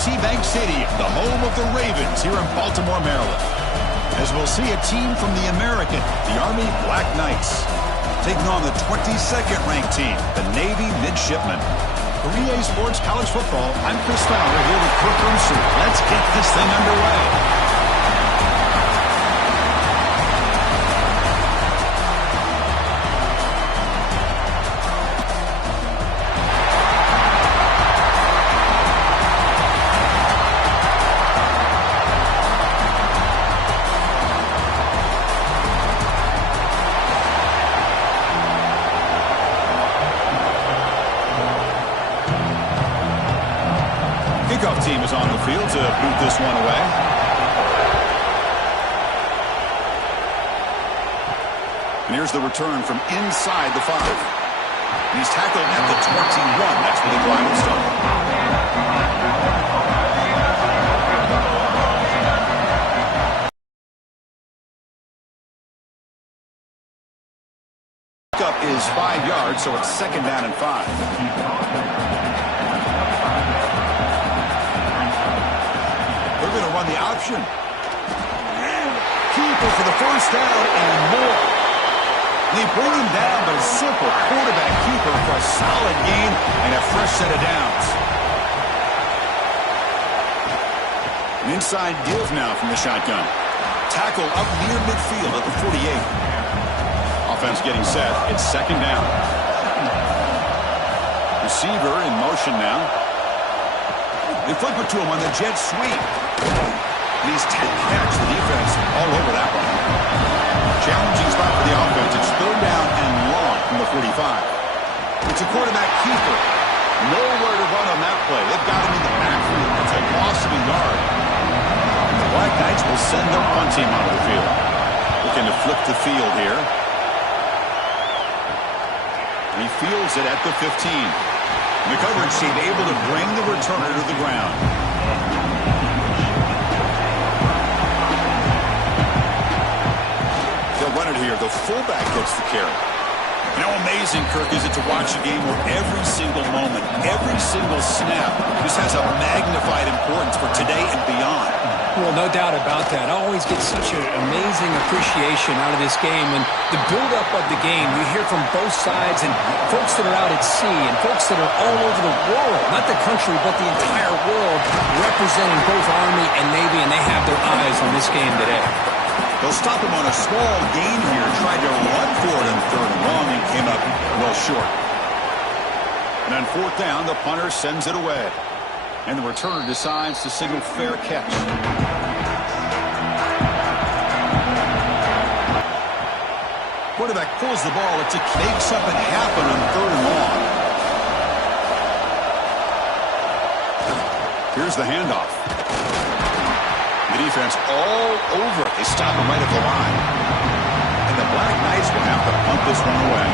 M&T Bank Stadium, the home of the Ravens here in Baltimore, Maryland. As we'll see a team from the American, the Army Black Knights, taking on the 22nd ranked team, the Navy Midshipmen. For EA Sports College Football, I'm Chris Fowler here with Kirk Rumser. Let's get this thing underway. Kickoff team is on the field to boot this one away. And here's the return from inside the 5. And he's tackled at the 21. That's where the drive will start. Pickup is 5 yards, so it's 2nd down and 5. They're going to run the option. Keeper for the first down and more. They bring him down, but a simple quarterback keeper for a solid gain and a fresh set of downs. An inside give now from the shotgun. Tackle up near midfield at the 48. Offense getting set. It's 2nd down. Receiver in motion now. They flip it to him on the jet sweep. And he's 10 catch. The defense all over that one. Challenging spot for the offense. It's 3rd down and long from the 45. It's a quarterback keeper. Nowhere to run on that play. They've got him in the backfield. It's a loss of a yard. The Black Knights will send their punt team onto the field. Looking to flip the field here. And he fields it at the 15. The coverage team able to bring the returner to the ground. They'll run it here. The fullback gets the carry. You know, amazing, Kirk, is it to watch a game where every single moment, every single snap just has a magnified importance for today and beyond. Well, no doubt about that. I always get such an amazing appreciation out of this game. And the buildup of the game, you hear from both sides and folks that are out at sea and folks that are all over the world, not the country, but the entire world, representing both Army and Navy, and they have their eyes on this game today. They'll stop him on a small gain here. Tried to run for it in 3rd and long and came up well short. And on 4th down, the punter sends it away. And the returner decides to signal fair catch. Quarterback pulls the ball. It makes something happen on 3rd and long. Here's the handoff. The defense all over it. They stop him right at the line. And the Black Knights will have to punt this one away.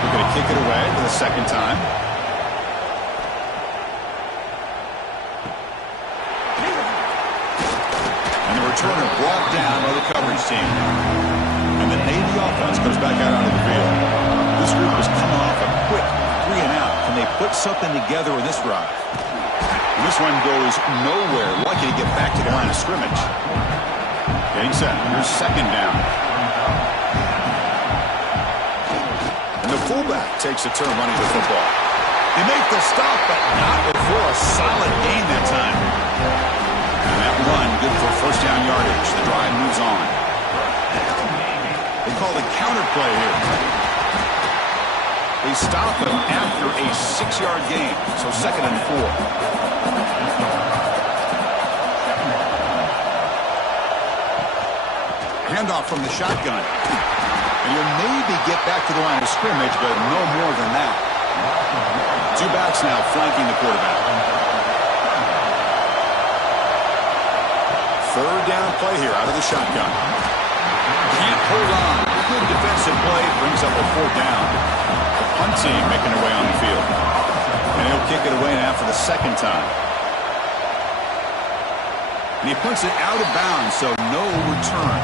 They're going to kick it away for the 2nd time. Returner brought down by the coverage team. And the Navy offense goes back out onto the field. This group was coming off a quick 3 and out. Can they put something together in this drive? And this one goes nowhere. Lucky to get back to the line of scrimmage. Getting set. Here's 2nd down. And the fullback takes a turn running the football. They make the stop, but not before a solid gain that time. And that run, good for 1st down yardage. The drive moves on. They call the counter play here. They stop him after a 6-yard gain, so 2nd and 4. Handoff from the shotgun. And you'll maybe get back to the line of scrimmage, but no more than that. 2 backs now flanking the quarterback. 3rd down play here out of the shotgun. Can't hold on. Good defensive play brings up a 4th down. The punt team making their way on the field. And he'll kick it away now for the 2nd time. And he puts it out of bounds, so no return.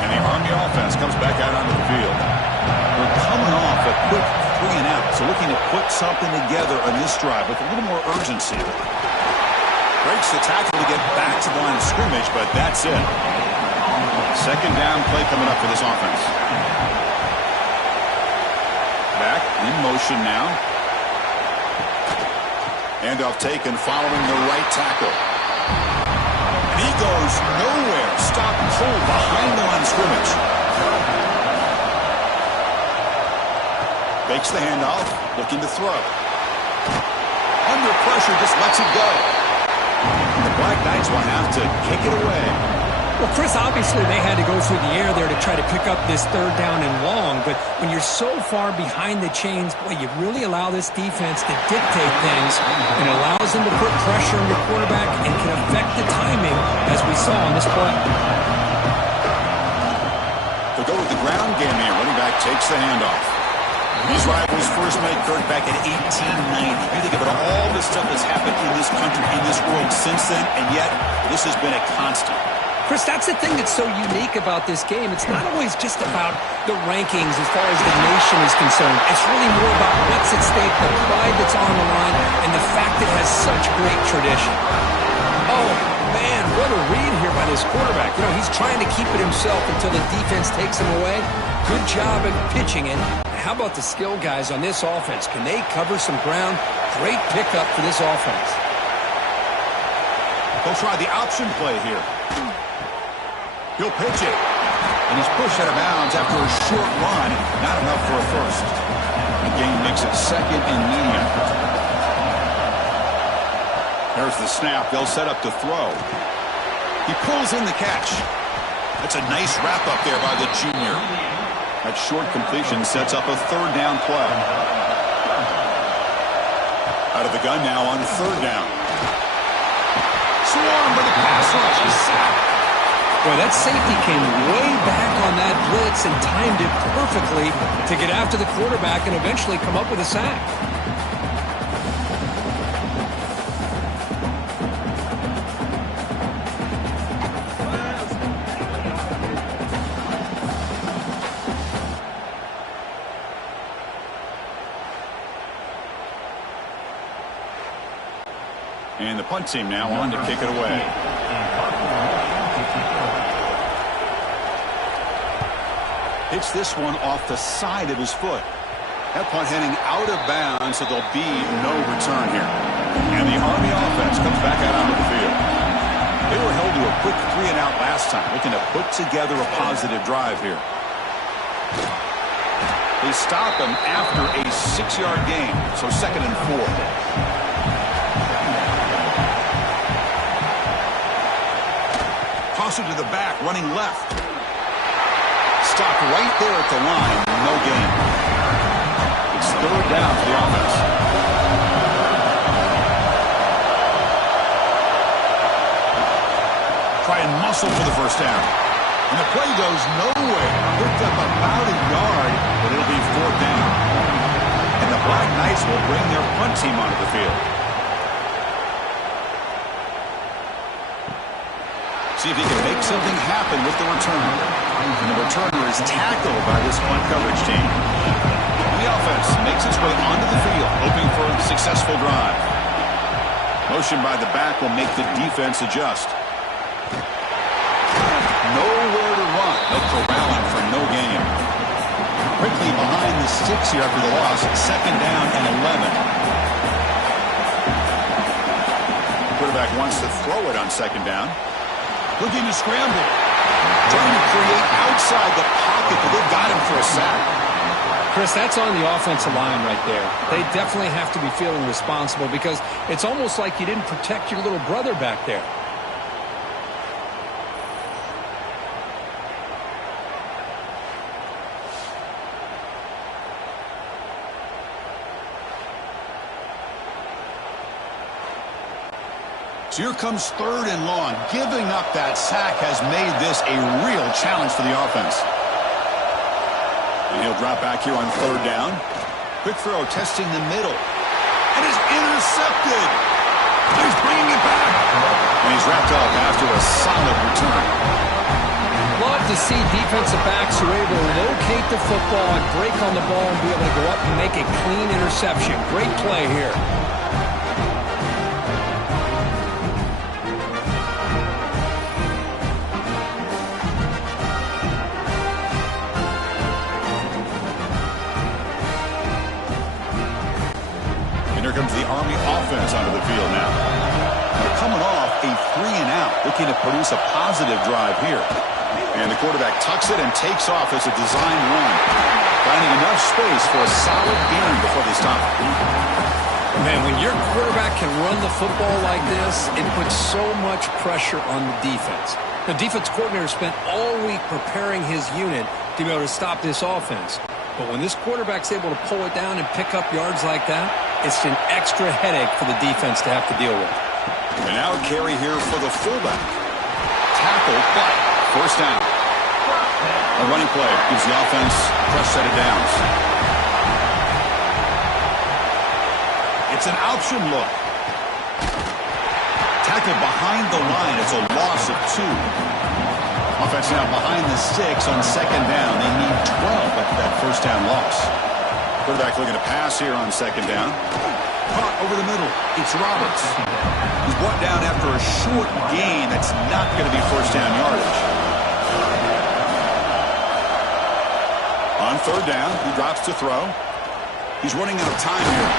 And the Army offense comes back out onto the field. We're coming off a quick 3 and out, so looking to put something together on this drive with a little more urgency. Breaks the tackle to get back to the line of scrimmage, but that's it. Second down play coming up for this offense. Back in motion now. Handoff taken following the right tackle. And he goes nowhere. Stop pull behind the line of scrimmage. Fakes the handoff, looking to throw. Under pressure, just lets it go. The Black Knights will have to kick it away. Well, Chris, obviously they had to go through the air there to try to pick up this third down and long, but when you're so far behind the chains, boy, you really allow this defense to dictate things, and it allows them to put pressure on your quarterback and can affect the timing, as we saw on this play. To go with the ground game here, running back takes the handoff. These rivals first made Kirk back in 1890. You think about all the stuff that's happened in this country, in this world since then, and yet this has been a constant. Chris, that's the thing that's so unique about this game. It's not always just about the rankings as far as the nation is concerned. It's really more about what's at stake, the pride that's on the line, and the fact that it has such great tradition. Oh, man, what a read here by this quarterback. You know, he's trying to keep it himself until the defense takes him away. Good job at pitching it. How about the skill guys on this offense? Can they cover some ground? Great pickup for this offense. They'll try the option play here. He'll pitch it. And he's pushed out of bounds after a short run. Not enough for a first. The game makes it second and medium. There's the snap. They'll set up to throw. He pulls in the catch. That's a nice wrap up there by the junior. That short completion sets up a third down play. Out of the gun now on third down. Swarmed by the pass rush. He's sacked. Boy, that safety came way back on that blitz and timed it perfectly to get after the quarterback and eventually come up with a sack. And the punt team now on to kick it away. Hits this one off the side of his foot. That punt heading out of bounds, so there'll be no return here. And the Army offense comes back out onto the field. They were held to a quick 3-and-out last time, looking to put together a positive drive here. They stop him after a 6-yard gain, so 2nd and 4. Toss it to the back, running left. Stopped right there at the line, no gain. It's third down for the offense. Try and muscle for the first down. And the play goes nowhere. Picked up about a yard, but it'll be fourth down. And the Black Knights will bring their punt team onto the field. See if he can make something happen with the return. And the returner is tackled by this punt coverage team. And the offense makes its way onto the field, hoping for a successful drive. Motion by the back will make the defense adjust. Nowhere to run. They'll corral him for no gain. Quickly behind the 6 here after the loss. 2nd down and 11. Quarterback wants to throw it on 2nd down. Looking to scramble. Trying to create outside the pocket, but they've got him for a sack. Chris, that's on the offensive line right there. They definitely have to be feeling responsible because it's almost like you didn't protect your little brother back there. So here comes 3rd and long. Giving up that sack has made this a real challenge for the offense. And he'll drop back here on 3rd down. Quick throw, testing the middle. And is intercepted. He's bringing it back. And he's wrapped up after a solid return. Love to see defensive backs who are able to locate the football and break on the ball and be able to go up and make a clean interception. Great play here. offense onto the field now. They're coming off a 3-and-out, looking to produce a positive drive here. And the quarterback tucks it and takes off as a design run, finding enough space for a solid gain before they stop. Man, when your quarterback can run the football like this, it puts so much pressure on the defense. The defense coordinator spent all week preparing his unit to be able to stop this offense. But when this quarterback's able to pull it down and pick up yards like that, it's an extra headache for the defense to have to deal with. And now a carry here for the fullback. Tackle, but first down. A running play gives the offense a fresh set of downs. It's an option look. Tackle behind the line. It's a loss of 2. Offense now behind the 6 on second down. They need 12 after that first down loss. Quarterback looking to pass here on second down. Caught over the middle. It's Roberts. He's brought down after a short gain. That's not going to be first down yardage. On third down, he drops to throw. He's running out of time here.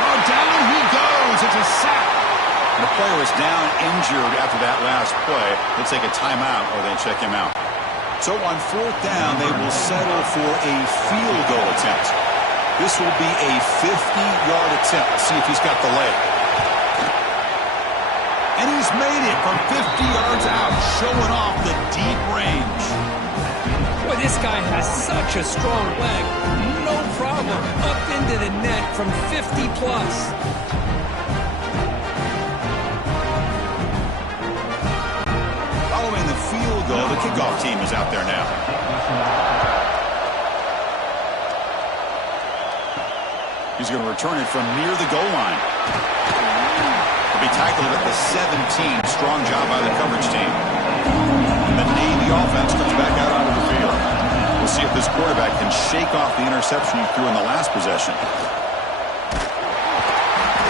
Oh, down he goes. It's a sack. The player is down injured after that last play. They take a timeout or they check him out. So on fourth down, they will settle for a field goal attempt. This will be a 50-yard attempt. Let's see if he's got the leg. And he's made it from 50 yards out, showing off the deep range. Boy, this guy has such a strong leg. No problem. Up into the net from 50-plus. Following the field goal, the kickoff team is out there now. He's going to return it from near the goal line. He'll be tackled at the 17. Strong job by the coverage team. The Navy offense comes back out onto the field. We'll see if this quarterback can shake off the interception he threw in the last possession.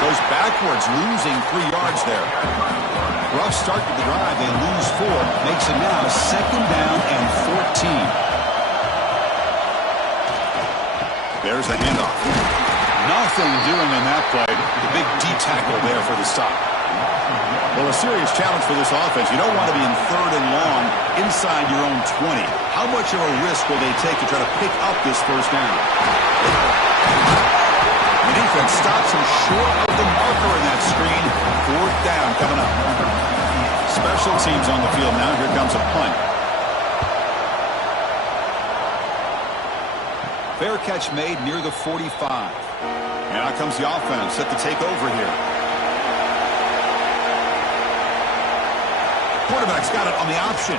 Goes backwards, losing 3 yards there. Rough start to the drive. They lose 4. Makes it now second down and 14. There's the handoff. Nothing doing in that play. The big D tackle there for the stop. Well, a serious challenge for this offense. You don't want to be in third and long inside your own 20. How much of a risk will they take to try to pick up this first down? The defense stops him short of the marker in that screen. Fourth down coming up. Special teams on the field now. Here comes a punt. Fair catch made near the 45. And out comes the offense set to take over here. Quarterback's got it on the option.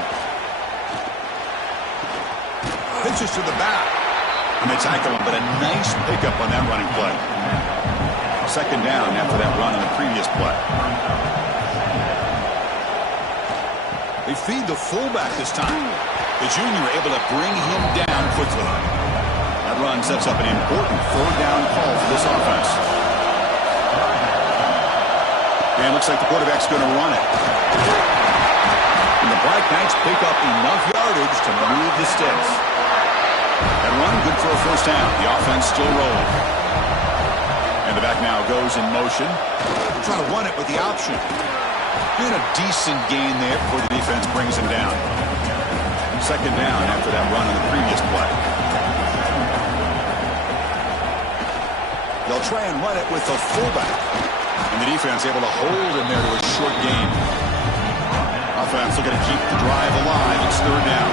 Pitches to the back. And they tackle him, but a nice pickup on that running play. Second down after that run on the previous play. They feed the fullback this time. The junior able to bring him down quickly. That run sets up an important third down call for this offense. And looks like the quarterback's going to run it. And the Black Knights pick up enough yardage to move the sticks. That run good for a first down. The offense still rolling. And the back now goes in motion. Trying to run it with the option. Doing a decent gain there before the defense brings him down. Second down after that run on the previous play. They'll try and run it with the fullback. And the defense able to hold him there to a short gain. Offense looking to keep the drive alive. It's third down.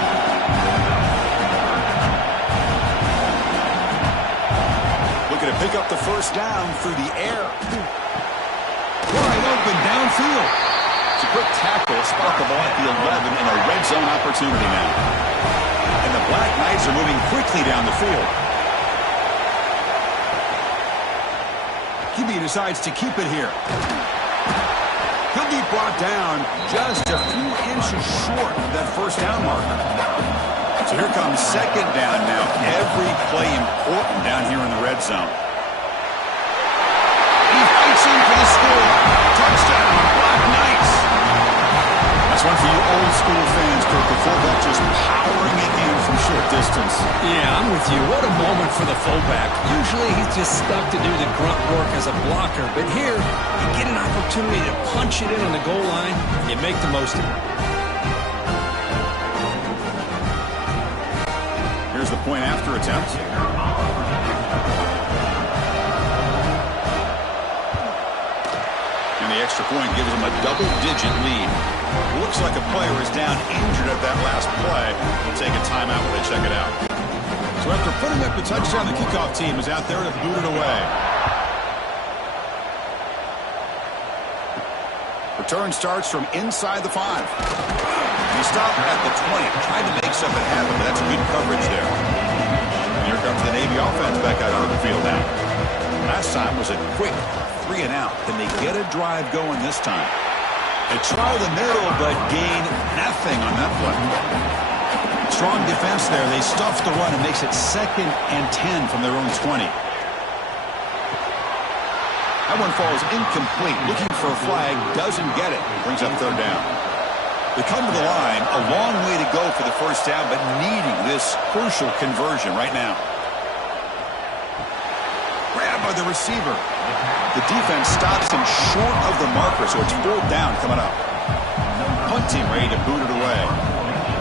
Looking to pick up the first down through the air. Wide open downfield. It's a quick tackle. Spot the ball at the 11 in a red zone opportunity now. And the Black Knights are moving quickly down the field. QB decides to keep it here. He'll be brought down just a few inches short of that first down marker. So here comes second down now. Every play important down here in the red zone. He fights in for the score. Touchdown, Black Knights. That's one for you old school fans, Kirk. The fullback just powering it in from short distance. Yeah, I'm with you. What a moment for the fullback. Usually he's just stuck to do the grunt work as a blocker, but here you get an opportunity to punch it in on the goal line. You make the most of it. Here's the point after attempt. And the extra point gives them a double-digit lead. Looks like a player is down injured at that last play. They'll take a timeout when they check it out. So after putting up the touchdown, the kickoff team is out there to boot it away. Return starts from inside the 5. He stopped at the 20, tried to make something happen, but that's good coverage there. And here comes the Navy offense back out onto the field now. Last time was a quick 3 and out. Can they get a drive going this time? They try the middle, but gain nothing on that play. Strong defense there. They stuff the run and makes it 2nd and 10 from their own 20. That one falls incomplete. Looking for a flag, doesn't get it. Brings up 3rd down. They come to the line, a long way to go for the 1st down, but needing this crucial conversion right now. Grabbed by the receiver. The defense stops him short of the marker, so it's 4th down coming up. Punt team ready to boot it away.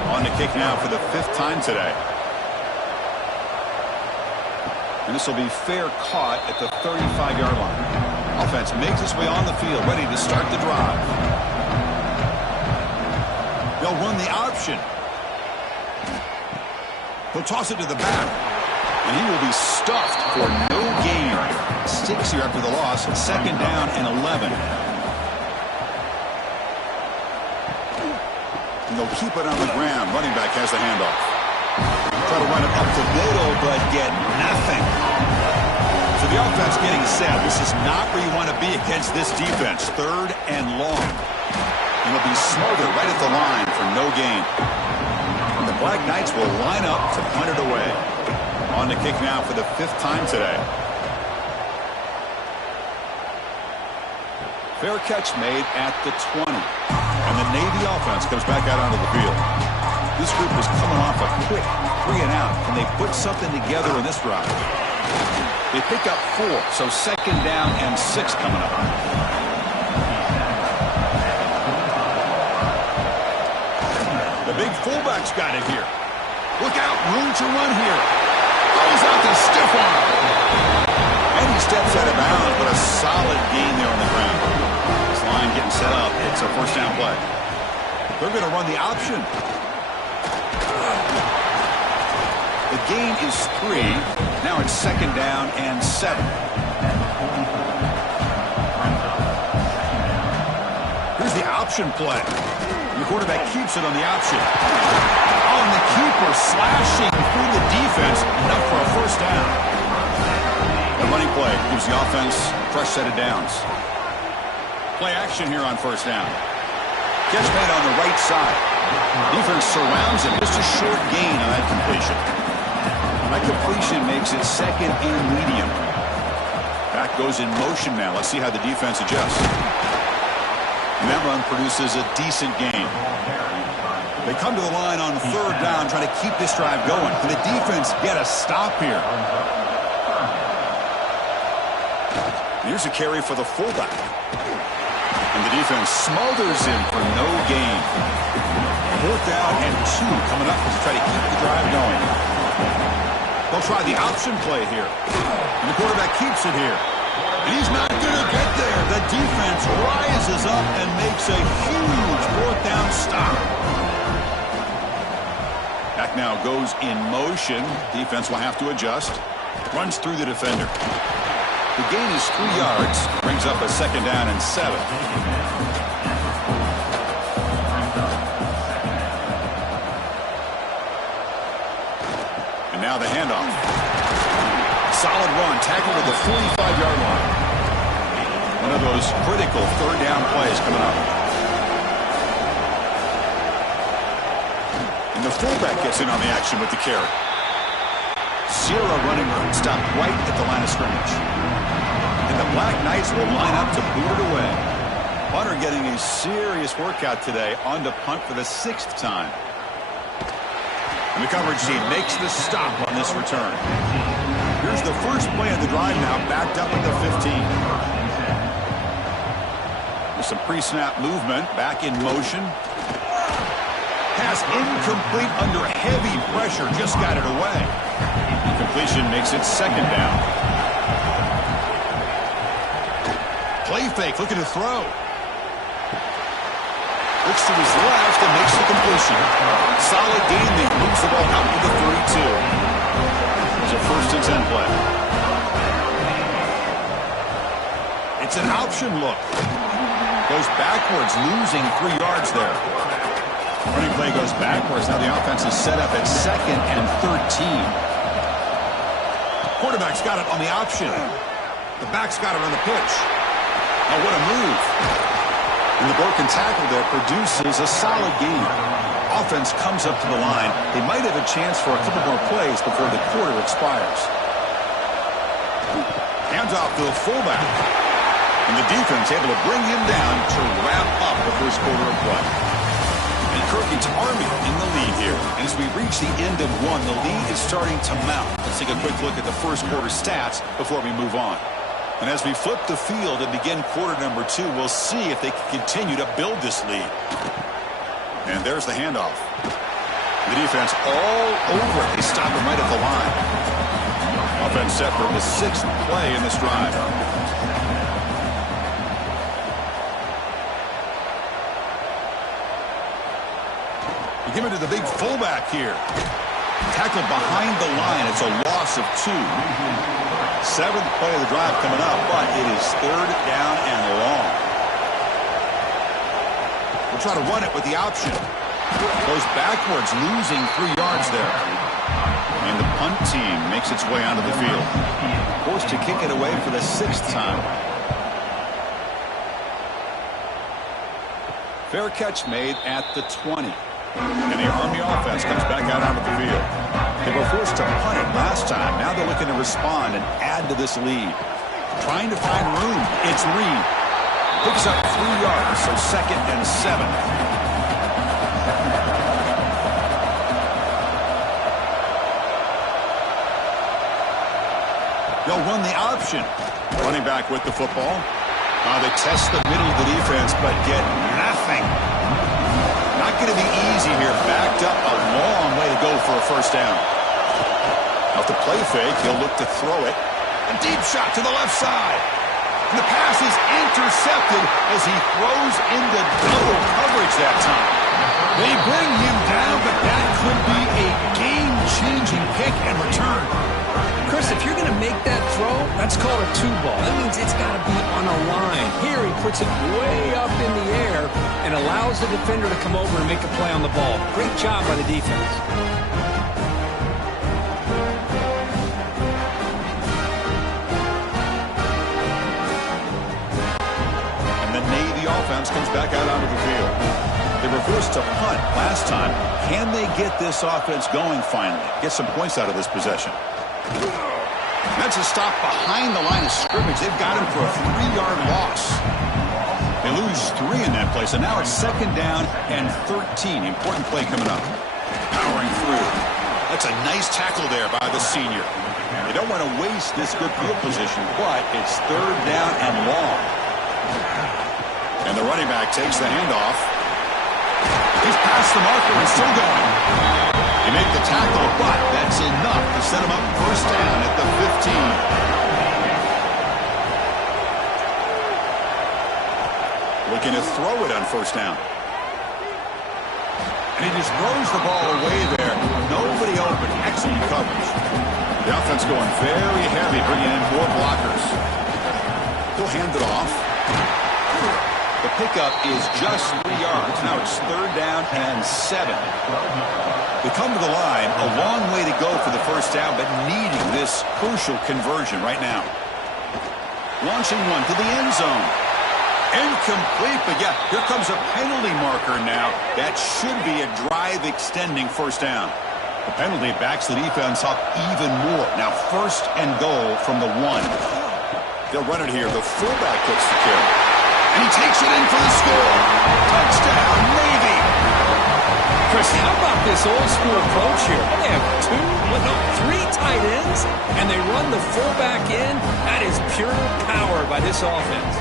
On the kick now for the 5th time today. And this will be fair caught at the 35-yard line. Offense makes its way on the field, ready to start the drive. They'll run the option. He'll toss it to the back. And he will be stuffed for no gain. 6 here after the loss. 2nd down and 11. And they'll keep it on the ground. Running back has the handoff. Try to run it up the middle, but get nothing. So the offense getting set. This is not where you want to be against this defense. 3rd and long. And they'll be smothered right at the line for no gain. And the Black Knights will line up to punt it away. On the kick now for the 5th time today. Fair catch made at the 20. And the Navy offense comes back out onto the field. This group is coming off a quick 3 and out. Can they put something together in this drive? They pick up 4, so 2nd down and 6 coming up. The big fullback's got it here. Look out, room to run here. Goes out to stiff arm. And he steps out of bounds, but a solid gain there on the ground. This line getting set up. It's a 1st down play. They're going to run the option. The gain is 3. Now it's 2nd down and 7. Here's the option play. The quarterback keeps it on the option. Oh, and the keeper slashing through the defense. Enough for a 1st down. The running play gives the offense a fresh set of downs. Play action here on 1st down. Catch made on the right side. Defense surrounds him. Just a short gain on that completion. That completion makes it 2nd and medium. Back goes in motion now. Let's see how the defense adjusts. And that run produces a decent gain. They come to the line on 3rd down, trying to keep this drive going. Can the defense get a stop here? Here's a carry for the fullback. And the defense smothers him for no gain. 4th down and 2 coming up to try to keep the drive going. They'll try the option play here. And the quarterback keeps it here. And he's not going to get there. The defense rises up and makes a huge 4th down stop. Back now goes in motion. Defense will have to adjust. Runs through the defender. The gain is 3 yards. Brings up a 2nd down and 7. And now the handoff. Solid run. Tackle to the 45-yard line. One of those critical 3rd down plays coming up. And the fullback gets in on the action with the carry. 0 running room. Stopped right at the line of scrimmage. And the Black Knights will line up to boot it away. Punter getting a serious workout today on to punt for the 6th time. And the coverage team makes the stop on this return. Here's the first play of the drive now, backed up at the 15. With some pre-snap movement, back in motion. Pass incomplete under heavy pressure, just got it away. Completion makes it second down. Play fake, looking to throw. Looks to his left and makes the completion. Solid gain there, moves the ball out to the 32. It's a 1st and 10 play. It's an option look. Goes backwards, losing 3 yards there. Running play goes backwards. Now the offense is set up at 2nd and 13. Quarterback's got it on the option. The back's got it on the pitch. Oh, what a move. And the broken tackle there produces a solid gain. Offense comes up to the line. They might have a chance for a couple more plays before the quarter expires. Hands off to the fullback. And the defense able to bring him down to wrap up the first quarter of play. And Kirky's Army in the lead here. And as we reach the end of one, the lead is starting to mount. Let's take a quick look at the first quarter stats before we move on. And as we flip the field and begin quarter number 2, we'll see if they can continue to build this lead. And there's the handoff. The defense all over it. They stop him right at the line. Offense set for the 6th play in this drive. We give it to the big fullback here. Tackled behind the line. It's a loss of 2. 7th play of the drive coming up, but it is 3rd down and long. We'll try to run it with the option. Goes backwards, losing 3 yards there. And the punt team makes its way onto the field. Forced to kick it away for the 6th time. Fair catch made at the 20. And the Army offense comes back out onto the field. They were forced to punt it last time. Now they're looking to respond and add to this lead. Trying to find room. It's Reed. Picks up 3 yards, so 2nd and 7. They'll run the option. Running back with the football. They test the middle of the defense, but get nothing. Not going to be easy here. Backed up a long way to go for a 1st down. Off the play fake, he'll look to throw it. A deep shot to the left side. And the pass is intercepted as he throws into double coverage that time. They bring him down, but that could be a game-changing pick and return. Chris, if you're going to make that throw, that's called a 2-ball. That means it's got to be on a line. Here he puts it way up in the air and allows the defender to come over and make a play on the ball. Great job by the defense. And the Navy offense comes back out onto the field. They were forced to punt last time. Can they get this offense going finally? Get some points out of this possession. That's a stop behind the line of scrimmage. They've got him for a 3-yard loss. They lose 3 in that play, so now it's 2nd down and 13. Important play coming up. Powering through. That's a nice tackle there by the senior. They don't want to waste this good field position, but it's 3rd down and long. And the running back takes the handoff. He's past the marker and still going. They make the tackle, but that's enough to set him up 1st down at the 15. Looking to throw it on 1st down. And he just throws the ball away there. Nobody open. Excellent coverage. The offense going very heavy, bringing in 4 blockers. He'll hand it off. The pickup is just 3 yards. Now it's 3rd down and 7. They come to the line, a long way to go for the 1st down, but needing this crucial conversion right now. Launching one to the end zone. Incomplete, but yeah, here comes a penalty marker now. That should be a drive-extending 1st down. The penalty backs the defense up even more. Now 1st and goal from the 1. They'll run it here. The fullback gets the carry. And he takes it in for the score. Touchdown, Navy. Chris, how about this old school approach here? They have three tight ends, and they run the fullback in. That is pure power by this offense.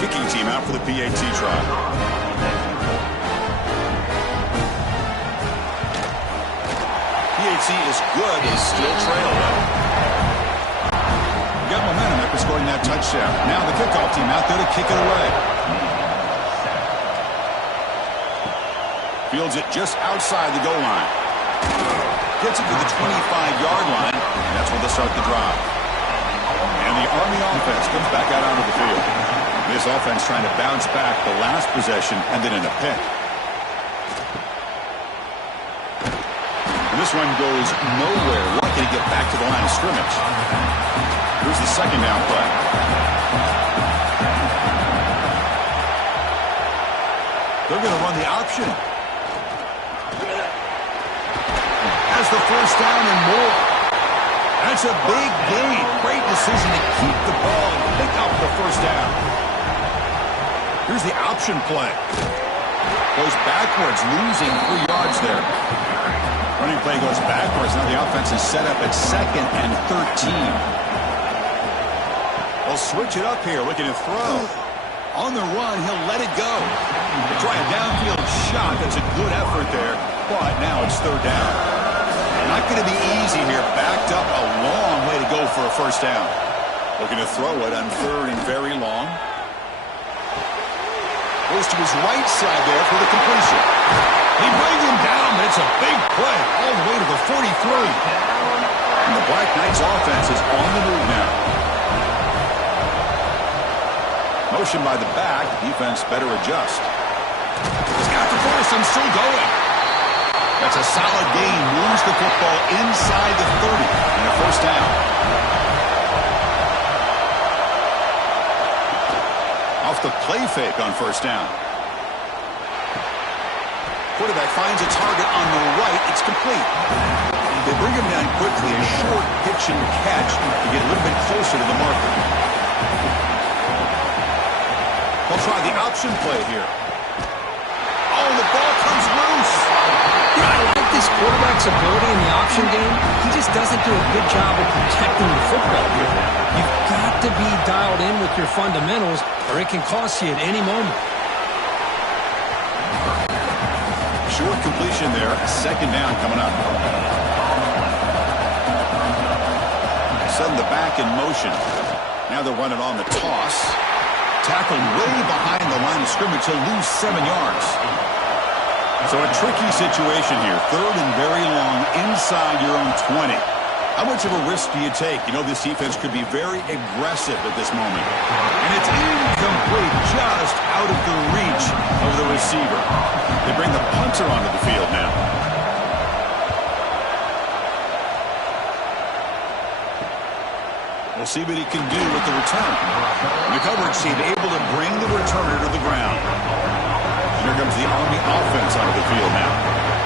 Kicking team out for the PAT try. PAT is good, is still trail though. Got momentum after scoring that touchdown. Now the kickoff team out there to kick it away. Fields it just outside the goal line. Gets it to the 25-yard line, and that's where they start the drive. And the Army offense comes back out onto the field. This offense trying to bounce back the last possession and then in a pick. And this one goes nowhere. Lucky to get back to the line of scrimmage. Here's the second down play. They're going to run the option. Has the first down and more. That's a big gain. Great decision to keep the ball and pick up the first down. Here's the option play. Goes backwards, losing 3 yards there. Running play goes backwards. Now the offense is set up at 2nd and 13. They'll switch it up here, looking to throw. On the run, he'll let it go. They try a downfield shot. That's a good effort there, but now it's 3rd down. Not going to be easy here. Backed up a long way to go for a first down. Looking to throw it on 3rd and very long. Goes to his right side there for the completion. He brings him down, but it's a big play all the way to the 43. And the Black Knights offense is on the move now. Motion by the back. Defense better adjust. He's got the first and still going. That's a solid gain. Moves the football inside the 30 and a first down. Off the play fake on first down. Quarterback finds a target on the right. It's complete. They bring him down quickly. A short pitch and catch to get a little bit closer to the marker. They'll try the option play here. Oh, the ball comes loose. I like this quarterback's ability in the option game. He just doesn't do a good job of protecting the football here. You've got to be dialed in with your fundamentals, or it can cost you at any moment. Short completion there. 2nd down coming up. Send the back in motion. Now they're running on the toss. Tackled way behind the line of scrimmage. He'll lose 7 yards. So a tricky situation here. 3rd and very long inside your own 20. How much of a risk do you take? You know this defense could be very aggressive at this moment. And it's incomplete, just out of the reach of the receiver. They bring the punter onto the field now. We'll see what he can do with the return. The coverage team able to bring the returner to the ground. And here comes the Army offense onto the field now.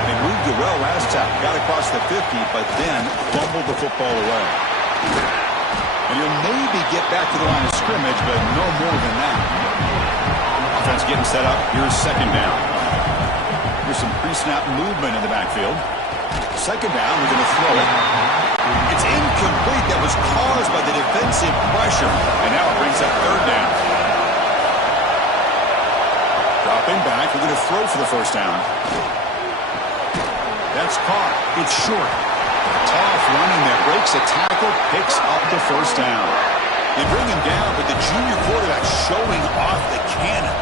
They moved it well last time. Got across the 50, but then fumbled the football away. And he'll maybe get back to the line of scrimmage, but no more than that. Offense getting set up. Here's 2nd down. Here's some pre-snap movement in the backfield. 2nd down, we're going to throw it. It's incomplete. That was caused by the defensive pressure. And now it brings up 3rd down. Dropping back. We're going to throw for the first down. That's caught. It's short. Tough running there. Breaks a tackle. Picks up the first down. They bring him down, but the junior quarterback showing off the cannon.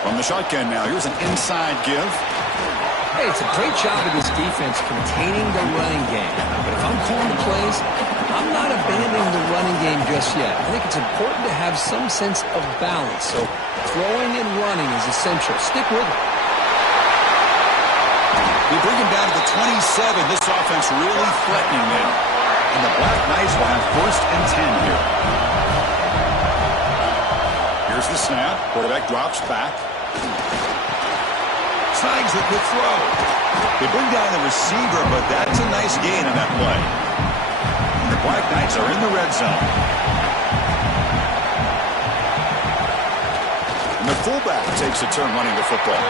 From the shotgun now. Here's an inside give. Hey, it's a great job of this defense containing the running game. But if I'm calling the plays, I'm not abandoning the running game just yet. I think it's important to have some sense of balance. So throwing and running is essential. Stick with it. We bring him down to the 27. This offense really threatening now. And the Black Knights will have 1st and 10 here. Here's the snap. Quarterback drops back. Snags it with throw. They bring down the receiver, but that's a nice gain on that play. Black Knights are in the red zone. And the fullback takes a turn running the football.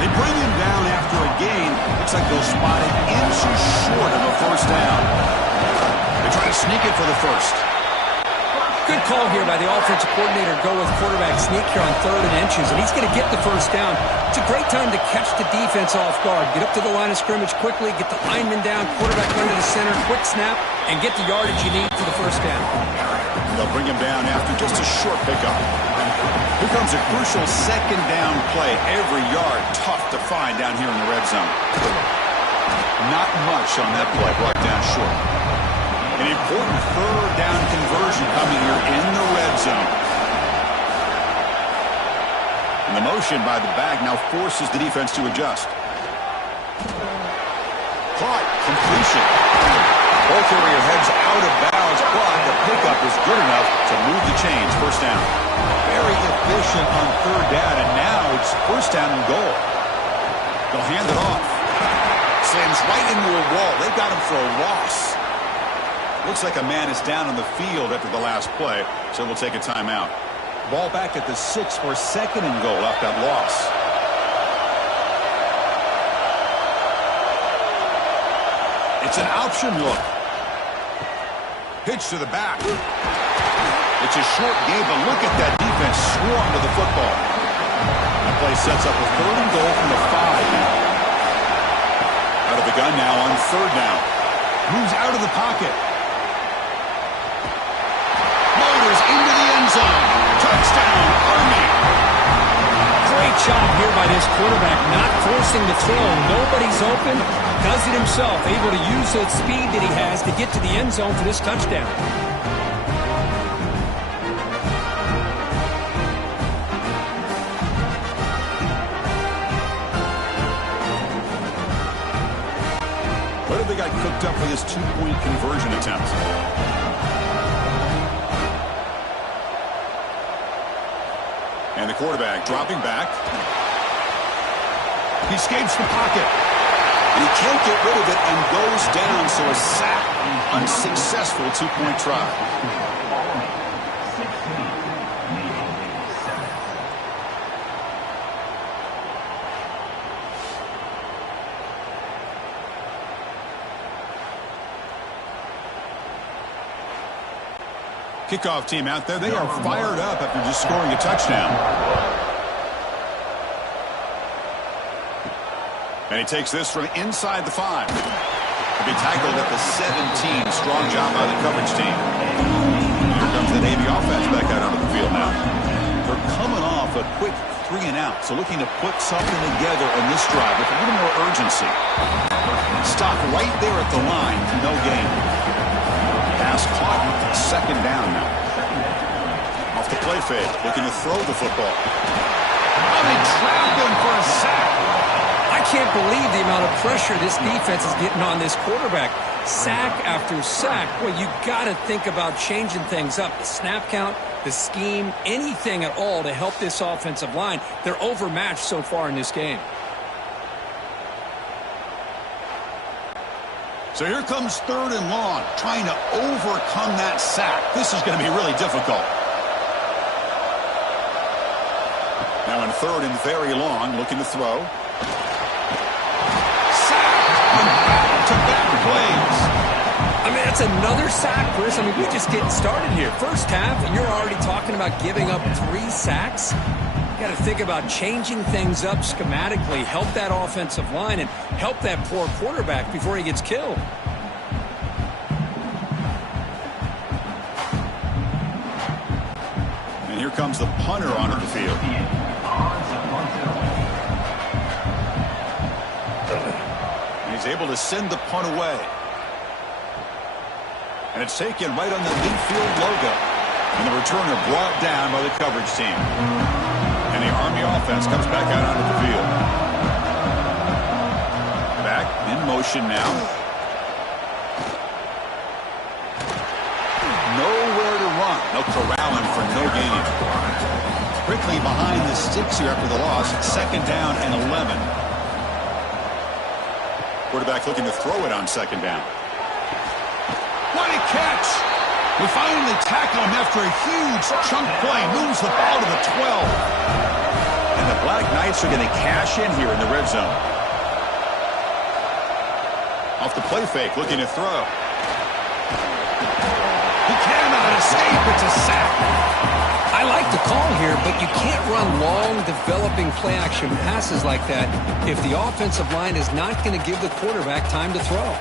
They bring him down after a gain. Looks like they'll spot it inches short of a first down. They try to sneak it for the first. Good call here by the offensive coordinator. Go with quarterback sneak here on 3rd and inches, and he's going to get the first down. It's a great time to catch the defense off guard. Get up to the line of scrimmage quickly, get the lineman down, quarterback under the center, quick snap, and get the yardage you need for the first down. They'll bring him down after just a short pickup. Here comes a crucial second down play. Every yard tough to find down here in the red zone. Not much on that play, brought down short. An important 3rd down conversion coming here in the red zone. And the motion by the back now forces the defense to adjust. Caught. Completion. Ball carrier heads out of bounds, but the pickup is good enough to move the chains. First down. Very efficient on 3rd down, and now it's first down and goal. They'll hand it off. Slams right into a wall. They've got him for a loss. Looks like a man is down on the field after the last play, so we'll take a timeout. Ball back at the 6 for 2nd and goal off that loss. It's an option look. Pitch to the back. It's a short game, but look at that defense swarm to the football. That play sets up a 3rd and goal from the 5 now. Out of the gun now on 3rd down. Moves out of the pocket. Into the end zone. Touchdown, Army. Great job here by this quarterback, not forcing the throw. Nobody's open. Does it himself. Able to use that speed that he has to get to the end zone for this touchdown. What have they got cooked up for this 2-point conversion attempt? And the quarterback dropping back. He escapes the pocket. And he can't get rid of it and goes down, so a sack. Unsuccessful 2-point try. Kickoff team out there. They are fired up after just scoring a touchdown. And he takes this from inside the 5. He'll be tackled at the 17. Strong job by the coverage team. Here comes the Navy offense back out onto the field now. They're coming off a quick 3 and out, so looking to put something together on this drive with a little more urgency. Stop right there at the line. No gain. Pass caught. 2nd down now. Off the play fake. Looking to throw the football. Oh, they trapped him for a sack. I can't believe the amount of pressure this defense is getting on this quarterback. Sack after sack. Well, you got to think about changing things up. The snap count, the scheme, anything at all to help this offensive line. They're overmatched so far in this game. So here comes 3rd and long, trying to overcome that sack. This is going to be really difficult. Now in 3rd and very long, looking to throw. Sack on back-to-back plays. I mean, that's another sack, Chris. I mean, we're just getting started here. First half, and you're already talking about giving up 3 sacks. You got to think about changing things up schematically, help that offensive line, and help that poor quarterback before he gets killed. And here comes the punter onto the field. And he's able to send the punt away. And it's taken right on the midfield logo. And the returner brought down by the coverage team. And the Army offense comes back out onto the field. Back in motion now. Nowhere to run. No corralling for no gain. Quickly behind the sticks here after the loss. 2nd down and 11. Quarterback looking to throw it on 2nd down. What a catch. We finally tackle him after a huge chunk play. Moves the ball to the 12. And the Black Knights are going to cash in here in the red zone. Off the play fake, looking to throw. He cannot escape. It's a sack. I like the call here, but you can't run long, developing play-action passes like that if the offensive line is not going to give the quarterback time to throw.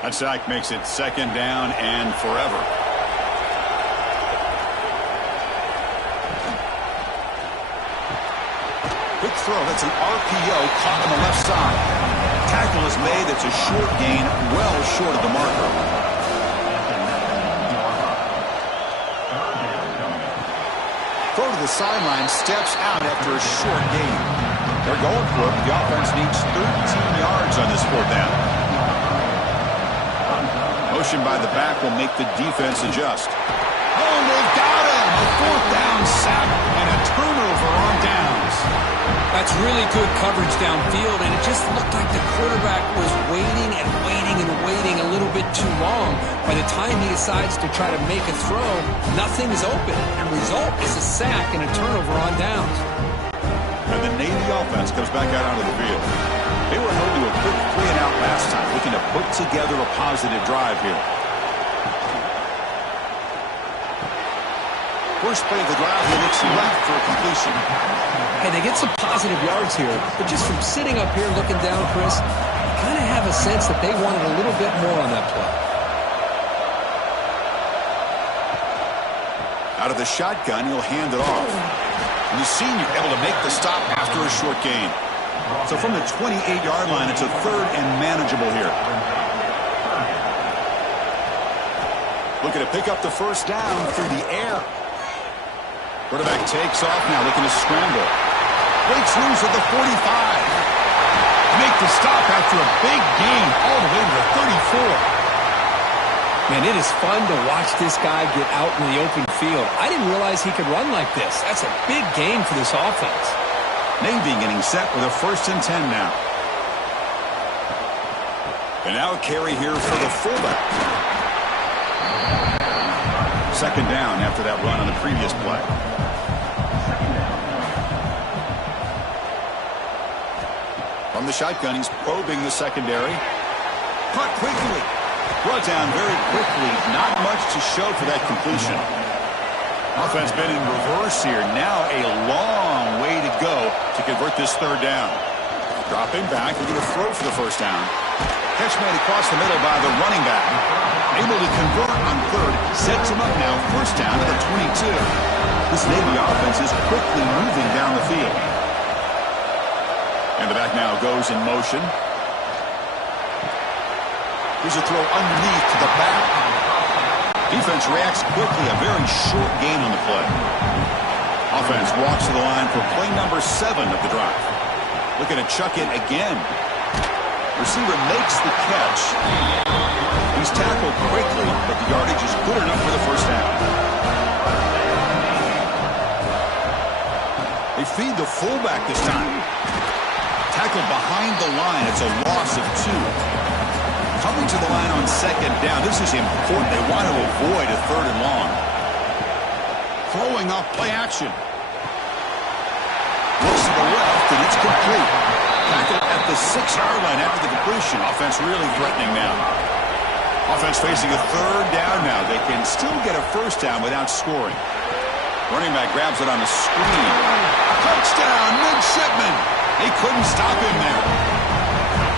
That sack makes it second down and forever. Quick throw. That's an RPO caught on the left side. Tackle is made. That's a short gain, well short of the marker. Throw to the sideline, steps out after a short gain. They're going for it. The offense needs 13 yards on this fourth down. Motion by the back will make the defense adjust. Oh, they've got him! A fourth down sack and a turnover on downs. That's really good coverage downfield, and it just looked like the quarterback was waiting and waiting and waiting a little bit too long. By the time he decides to try to make a throw, nothing's open. And result is a sack and a turnover on downs. And the Navy offense comes back out onto the field. They were able to do a quick 3-and-out last time, looking to put together a positive drive here. First play of the drive, he looks left for a completion. Hey, they get some positive yards here, but just from sitting up here looking down, Chris, you kind of have a sense that they wanted a little bit more on that play. Out of the shotgun, he'll hand it off. And the senior able to make the stop after a short gain. So from the 28-yard line, it's a third and manageable here. Looking to pick up the first down through the air. Quarterback takes off now, looking to scramble. Breaks loose at the 45. Make the stop after a big gain all the way to the 34. Man, it is fun to watch this guy get out in the open field. I didn't realize he could run like this. That's a big gain for this offense. Navy getting set with a 1st and 10 now. And now a carry here for the fullback. Second down after that run on the previous play. From the shotgun, he's probing the secondary. Caught quickly. Brought down very quickly. Not much to show for that completion. Offense been in reverse here. Now a long way to go to convert this third down. Dropping back. We're going to throw for the first down. Catch made across the middle by the running back. Able to convert on third. Sets him up now. First down to the 22. This Navy offense is quickly moving down the field. And the back now goes in motion. Here's a throw underneath to the back. Defense reacts quickly. A very short gain on the play. Offense walks to the line for play number 7 of the drive. Looking to chuck it again. Receiver makes the catch. He's tackled quickly, but the yardage is good enough for the first down. They feed the fullback this time. Tackled behind the line. It's a loss of 2. Coming to the line on second down. This is important. They want to avoid a third and long. Throwing off play action. Looks to the left, and it's complete. Tackled at the 6-yard line after the completion. Offense really threatening now. Offense facing a third down now. They can still get a first down without scoring. Running back grabs it on the screen. Touchdown, midshipman. They couldn't stop him there.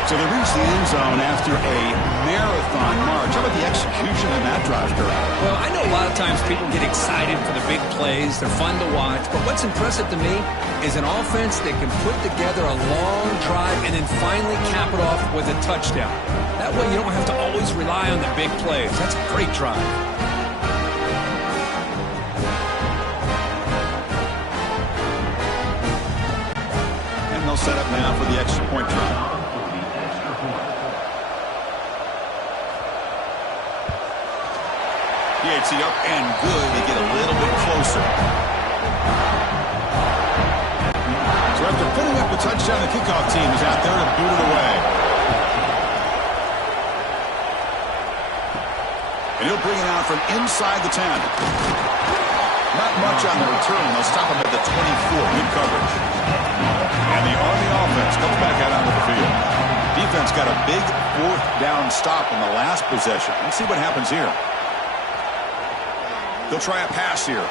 So they reach the end zone after a marathon march. How about the execution in that drive, Kurt? Well, I know a lot of times people get excited for the big plays. They're fun to watch. But what's impressive to me is an offense that can put together a long drive and then finally cap it off with a touchdown. That way you don't have to always rely on the big plays. That's a great drive. And they'll set up now for the extra point drive. Yates up and good. They get a little bit closer. touchdown. The kickoff team is out there to boot it away. And he'll bring it out from inside the 10. Not much on the return. They'll stop him at the 24. Good coverage. And the Army offense comes back out onto the field. Defense got a big fourth down stop in the last possession. Let's see what happens here. They'll try a pass here.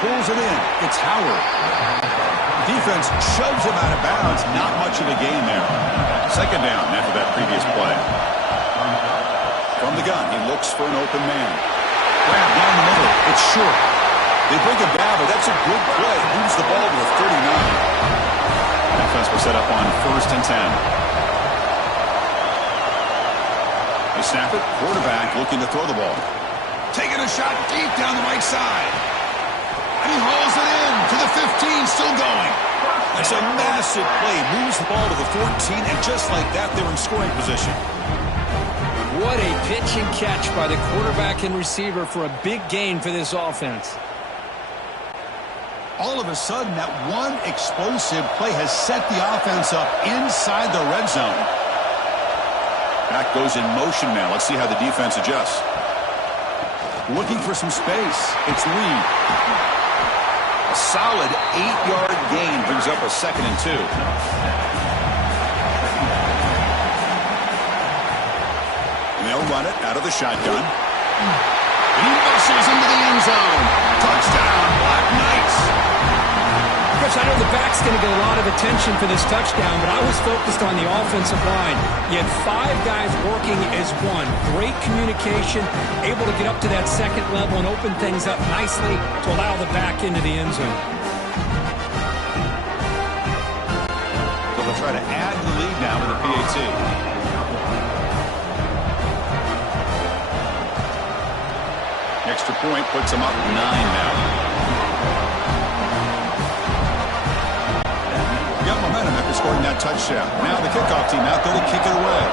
Pulls it in. It's Howard. Defense shoves him out of bounds. Not much of a gain there. Second down after that previous play. From the gun, he looks for an open man. Grab down the middle. It's short. They bring him down, but that's a good play. Moves the ball to the 39. Defense will set up on 1st and 10. They snap it. Quarterback looking to throw the ball. Taking a shot deep down the right side. And he hauls it in to the 15, still going. That's a massive play. Moves the ball to the 14, and just like that, they're in scoring position. What a pitch and catch by the quarterback and receiver for a big gain for this offense. All of a sudden, that one explosive play has set the offense up inside the red zone. Back goes in motion now. Let's see how the defense adjusts. Looking for some space. It's Reed. A solid 8-yard gain brings up a 2nd and 2. And they'll run it out of the shotgun. And he muscles into the end zone. Touchdown, Black Knights. Chris, I know the back's going to get a lot of attention for this touchdown, but I was focused on the offensive line. You had 5 guys working as one. Great communication, able to get up to that second level and open things up nicely to allow the back into the end zone. So they'll try to add to the lead now with the PAT. Extra point puts them up 9 now. Got momentum after scoring that touchdown. Now the kickoff team out there to kick it away.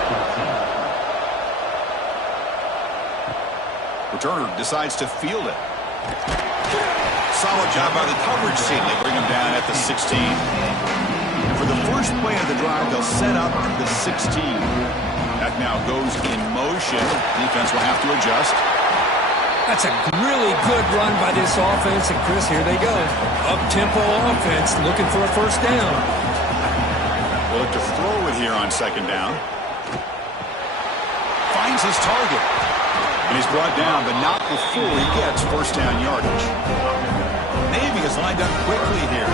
Returner decides to field it. Solid job by the coverage team. They bring him down at the 16. For the first play of the drive, they'll set up the 16. That now goes in motion. Defense will have to adjust. That's a really good run by this offense, and Chris, here they go. Up-tempo offense, looking for a first down. We'll look to throw it here on 2nd down. Finds his target. And he's brought down, but not before he gets first down yardage. Navy is lined up quickly here.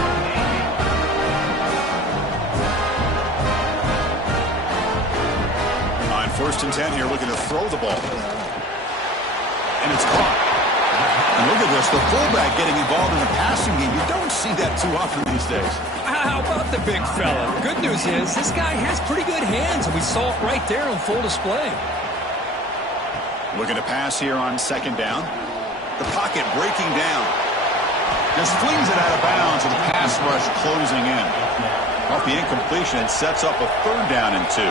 On 1st and 10 here, looking to throw the ball. And it's caught. And look at this, the fullback getting involved in the passing game. You don't see that too often these days. How about the big fella? Good news is this guy has pretty good hands, and we saw it right there on full display. Looking to pass here on 2nd down. The pocket breaking down. Just flings it out of bounds with the pass rush closing in. Off the incompletion, it sets up a 3rd down and 2.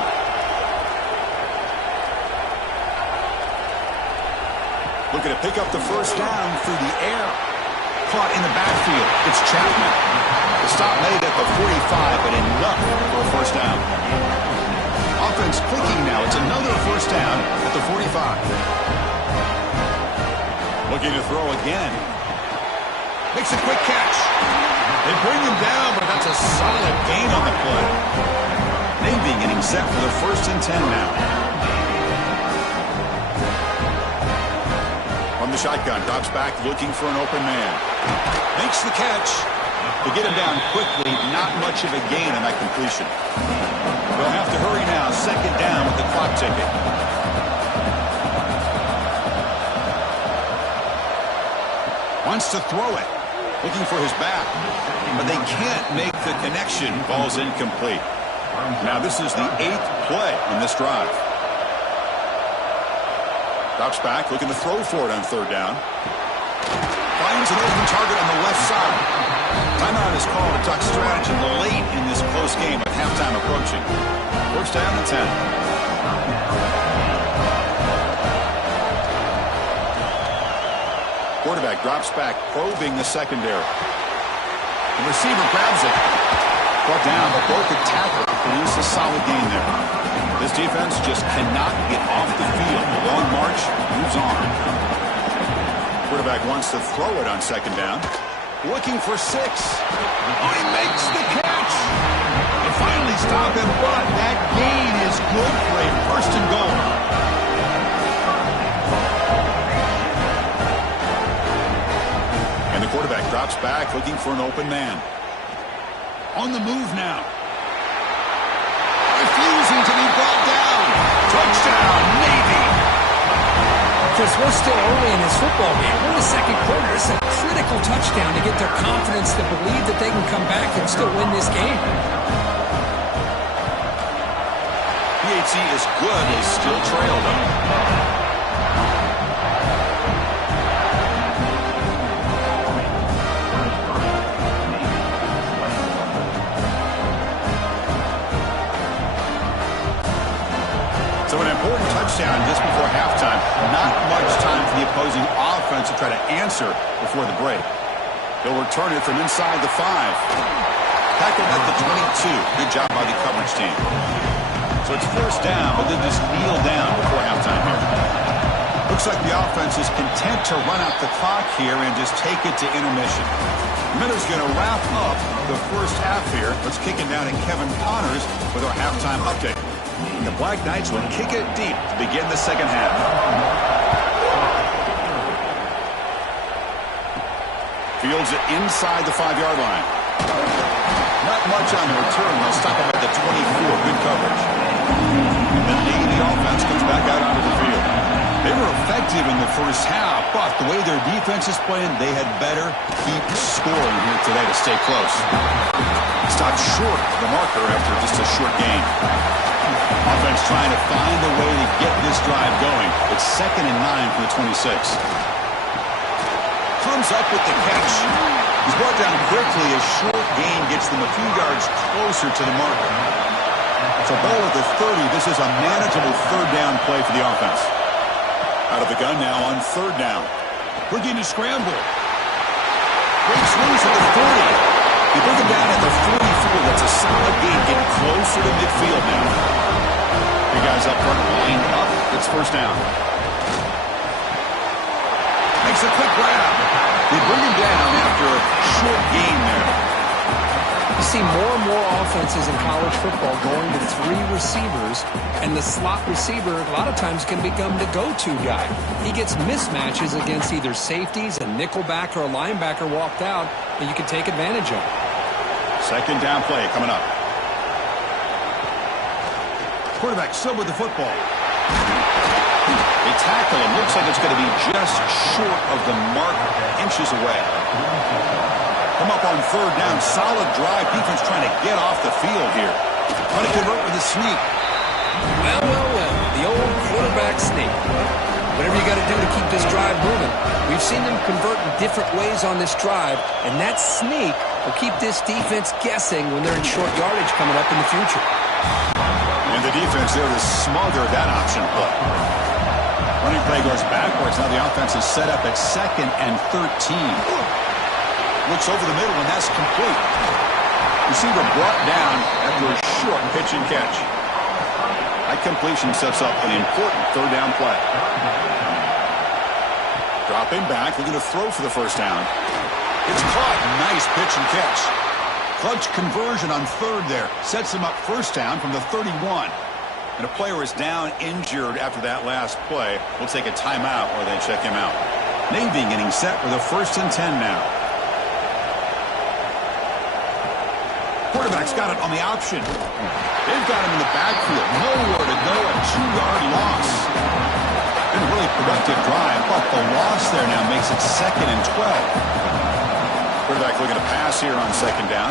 Looking to pick up the first down through the air. Caught in the backfield. It's Chapman. The stop made at the 45, but enough for a first down. Offense clicking now. It's another first down at the 45. Looking to throw again. Makes a quick catch. They bring him down, but that's a solid gain on the play. Navy getting set for the 1st and 10 now. From the shotgun, drops back, looking for an open man. Makes the catch. To get him down quickly, not much of a gain on that completion. They'll have to hurry now, 2nd down with the clock ticking. Wants to throw it, looking for his back, but they can't make the connection. Ball's incomplete. Now this is the 8th play in this drive. Drops back, looking to throw for it on 3rd down. Finds an open target on the left side. Timeout is called to talk strategy late in this close game with halftime approaching. First down and 10. Quarterback drops back, probing the secondary. The receiver grabs it. Brought down, but broke a tackle to produce a solid gain there. This defense just cannot get off the field. The long march moves on. Quarterback wants to throw it on second down. Looking for 6. Oh, he makes the catch. They finally stop him, but that gain is good for a first and goal. And the quarterback drops back looking for an open man. On the move now. Refusing to be brought down. Touchdown, Navy. Chris, we're still early in this football game. We're in the second quarter. It's a critical touchdown to get their confidence to believe that they can come back and still win this game. PHC is good. They still trail them. So an important touchdown just before halftime. Not much time for the opposing offense to try to answer before the break. They'll return it from inside the 5. Tackled at the 22. Good job by the coverage team. So it's first down, but then just kneel down before halftime here. Looks like the offense is content to run out the clock here and just take it to intermission. Miller's going to wrap up the first half here. Let's kick it down to Kevin Connors with our halftime update. The Black Knights will kick it deep to begin the second half. Fields it inside the 5-yard line. Not much on the return. They'll stop him at the 24. Good coverage. And then the offense comes back out onto the field. They were effective in the first half, but the way their defense is playing, they had better keep scoring here today to stay close. Stopped short of the marker after just a short gain. Offense trying to find a way to get this drive going. It's 2nd and 9 from the 26. Comes up with the catch. He's brought down quickly. A short gain gets them a few yards closer to the marker. It's a ball at the 30. This is a manageable third down play for the offense. Out of the gun now on third down. Looking to scramble. Breaks loose at the 40. They bring him down at the 44. That's a solid gain, getting closer to midfield now. The guys up front lined up. It's first down. Makes a quick grab. They bring him down after a short gain there. You see more and more offenses in college football going to 3 receivers, and the slot receiver a lot of times can become the go-to guy. He gets mismatches against either safeties, a nickelback, or a linebacker walked out, and you can take advantage of it. Second down play coming up. Quarterback still with the football. They tackle him. Looks like it's going to be just short of the mark, inches away. Come up on third down. Solid drive. Defense trying to get off the field here. Trying to convert with a sneak. Well, well, well. The old quarterback sneak. Whatever you got to do to keep this drive moving. We've seen them convert in different ways on this drive, and that sneak will keep this defense guessing when they're in short yardage coming up in the future. And the defense there to smother that option play. Running play goes backwards. Now the offense is set up at 2nd and 13. Looks over the middle, and that's complete. Receiver brought down after a short pitch and catch. That completion sets up an important third down play. Dropping back, looking to throw for the first down. It's caught. Nice pitch and catch. Clutch conversion on third there. Sets him up first down from the 31. And a player is down injured after that last play. We'll take a timeout or they check him out. Navy getting set for the 1st and 10 now. Quarterback's got it on the option. They've got him in the backfield. Nowhere to go. A 2-yard loss. Been a really productive drive, but the loss there now makes it 2nd and 12. Quarterback looking to pass here on second down.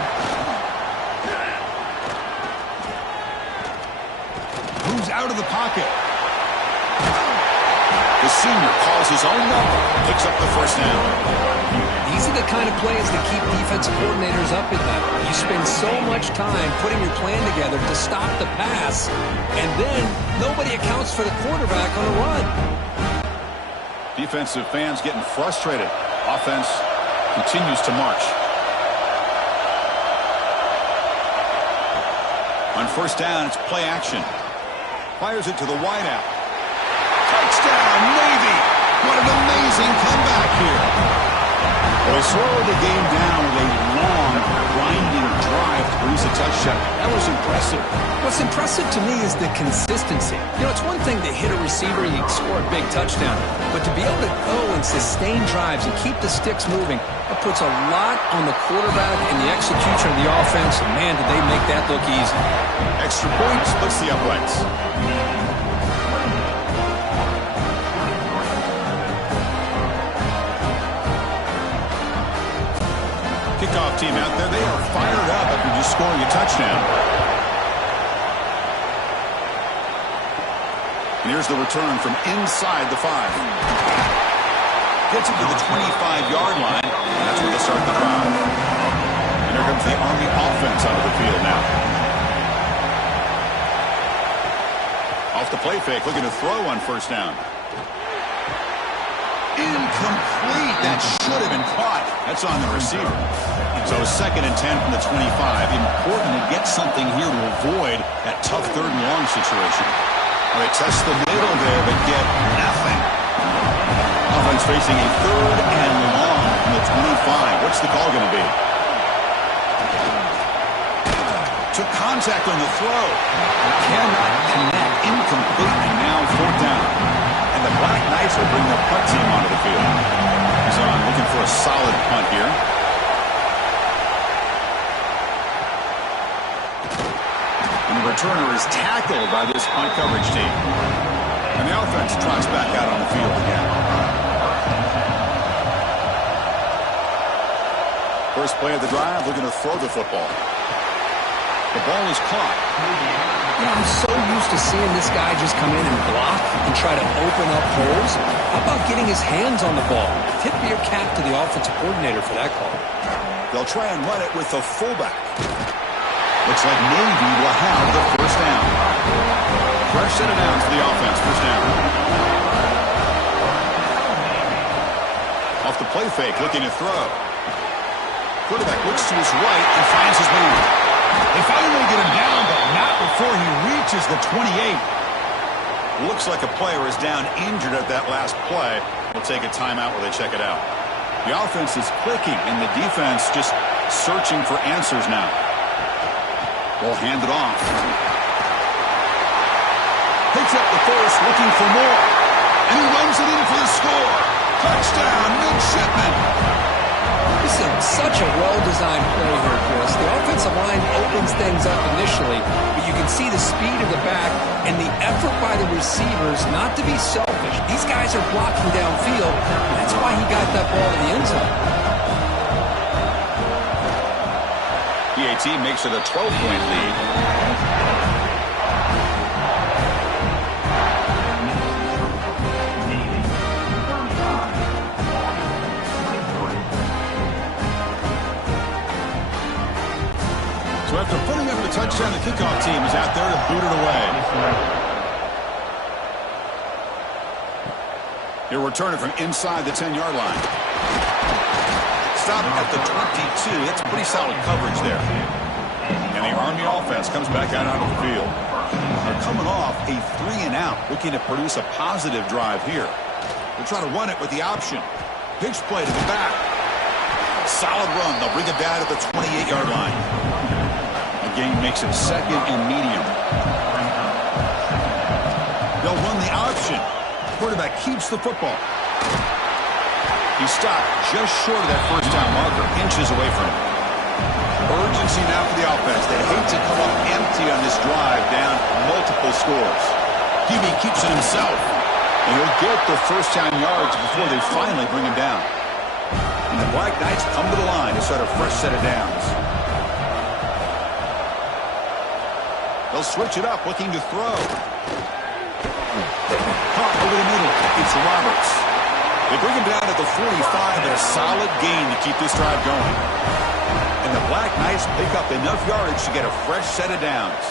Moves out of the pocket. The senior calls his own number. Picks up the first down. These are the kind of plays that keep defensive coordinators up at night. You spend so much time putting your plan together to stop the pass, and then nobody accounts for the quarterback on a run. Defensive fans getting frustrated. Offense continues to march. On first down, it's play action. Fires it to the wideout. Touchdown, Navy! What an amazing comeback here. Well, they slowed the game down with a long, grinding drive to produce a touchdown. That was impressive. What's impressive to me is the consistency. You know, it's one thing to hit a receiver, you score a big touchdown, but to be able to go and sustain drives and keep the sticks moving, that puts a lot on the quarterback and the execution of the offense. And man, did they make that look easy. Extra point splits the uprights. Kickoff team out there, they are fired up after just scoring a touchdown. And here's the return from inside the 5. Gets it to the 25-yard line, and that's where they'll start the drive. And here comes the Army offense out of the field now. Off the play fake, looking to throw on first down. Incomplete. That should have been caught. That's on the receiver. So 2nd and 10 from the 25. Important to get something here to avoid that tough 3rd and long situation. Well, they test the middle there, but get nothing. Offense facing a 3rd and long from the 25. What's the call going to be? Took contact on the throw. Cannot connect. Incomplete, and now 4th down. And the Black Knights will bring their punt team onto the field. He's on looking for a solid punt here. And the returner is tackled by this punt coverage team. And the offense trots back out on the field again. First play of the drive, looking to throw the football. The ball is caught. You know, I'm so used to seeing this guy just come in and block and try to open up holes. How about getting his hands on the ball? Tip your cap to the offensive coordinator for that call. They'll try and run it with the fullback. Looks like Navy will have the first down. Fresh set of downs for the offense. First down. Off the play fake, looking to throw. Quarterback looks to his right and finds his man. They finally get him down, but not before he reaches the 28. Looks like a player is down injured at that last play. We'll take a timeout while they check it out. The offense is clicking, and the defense just searching for answers now. Ball handed off. Picks up the first, looking for more. And he runs it in for the score. Touchdown, midshipman. This is such a well-designed play here, Chris. The offensive line opens things up initially, but you can see the speed of the back and the effort by the receivers not to be selfish. These guys are blocking downfield, and that's why he got that ball to the end zone. PAT makes it a 12-point lead. So after putting up the touchdown, the kickoff team is out there to boot it away. He'll return it from inside the 10-yard line. Stop at the 22. That's pretty solid coverage there. And the Army offense comes back out onto the field. They're coming off a 3-and-out, looking to produce a positive drive here. They'll try to run it with the option. Pitch play to the back. Solid run. They'll bring it down to the 28-yard line. The game makes it 2nd and medium. They'll run the option. Quarterback keeps the football. He stopped just short of that first down marker, inches away from it. Urgency now for the offense. They hate to come up empty on this drive, down multiple scores. QB keeps it himself, and he'll get the first down yards before they finally bring him down. And the Black Knights come to the line to start a fresh set of downs. They'll switch it up, looking to throw. Caught over the middle. It's Roberts. They bring him down at the 45 and a solid gain to keep this drive going. And the Black Knights pick up enough yardage to get a fresh set of downs.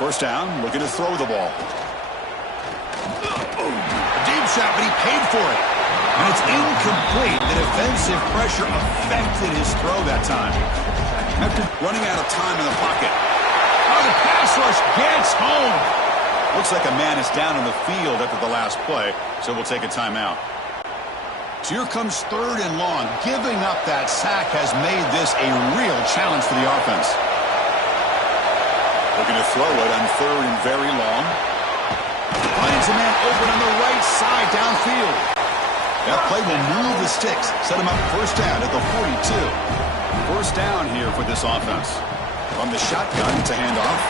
First down, looking to throw the ball. A deep shot, but he paid for it. And it's incomplete. The defensive pressure affected his throw that time. After running out of time in the pocket, pass rush gets home. Looks like a man is down on the field after the last play, so we'll take a timeout. So here comes 3rd and long. Giving up that sack has made this a real challenge for the offense. Looking to throw it on 3rd and very long. Finds a man open on the right side downfield. That play will move the sticks. Set him up 1st down at the 42. 1st down here for this offense. From the shotgun, it's a handoff.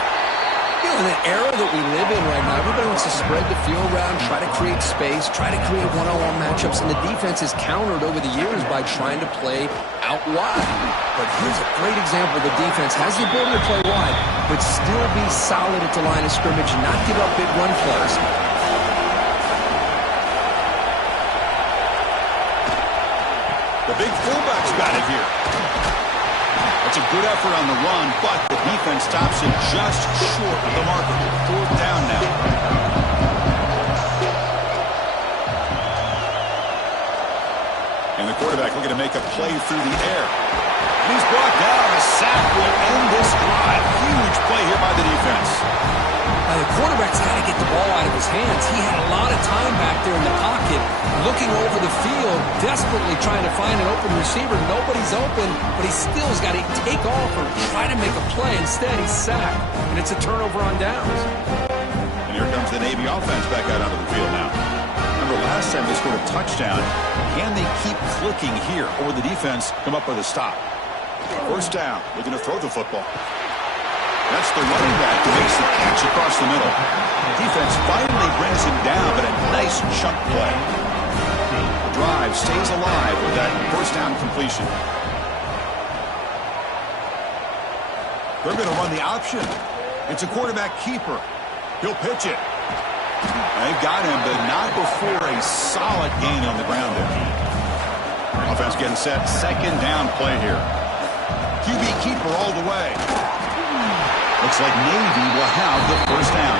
You know, in the era that we live in right now, everybody wants to spread the field around, try to create space, try to create one-on-one matchups, and the defense is countered over the years by trying to play out wide. But here's a great example. The defense has the ability to play wide, but still be solid at the line of scrimmage and not give up big run plays. The big fullback's got it here. It's a good effort on the run, but the defense stops it just short of the marker. 4th down now. And the quarterback looking to make a play through the air. And he's brought down. A sack will end this drive. Huge play here by the defense. The quarterback's got to get the ball out of his hands. He had a lot of time back there in the pocket, looking over the field, desperately trying to find an open receiver. Nobody's open, but he still's got to take off or try to make a play. Instead, he's sacked, and it's a turnover on downs. And here comes the Navy offense back out onto the field now. Remember last time they scored a touchdown. Can they keep clicking here, or will the defense come up with a stop? 1st down, looking to throw the football. That's the running back who makes the catch across the middle. Defense finally brings him down, but a nice chunk play. The drive stays alive with that 1st down completion. They're going to run the option. It's a quarterback keeper. He'll pitch it. They've got him, but not before a solid gain on the ground there. Offense getting set. 2nd down play here. QB keeper all the way. Looks like Navy will have the 1st down.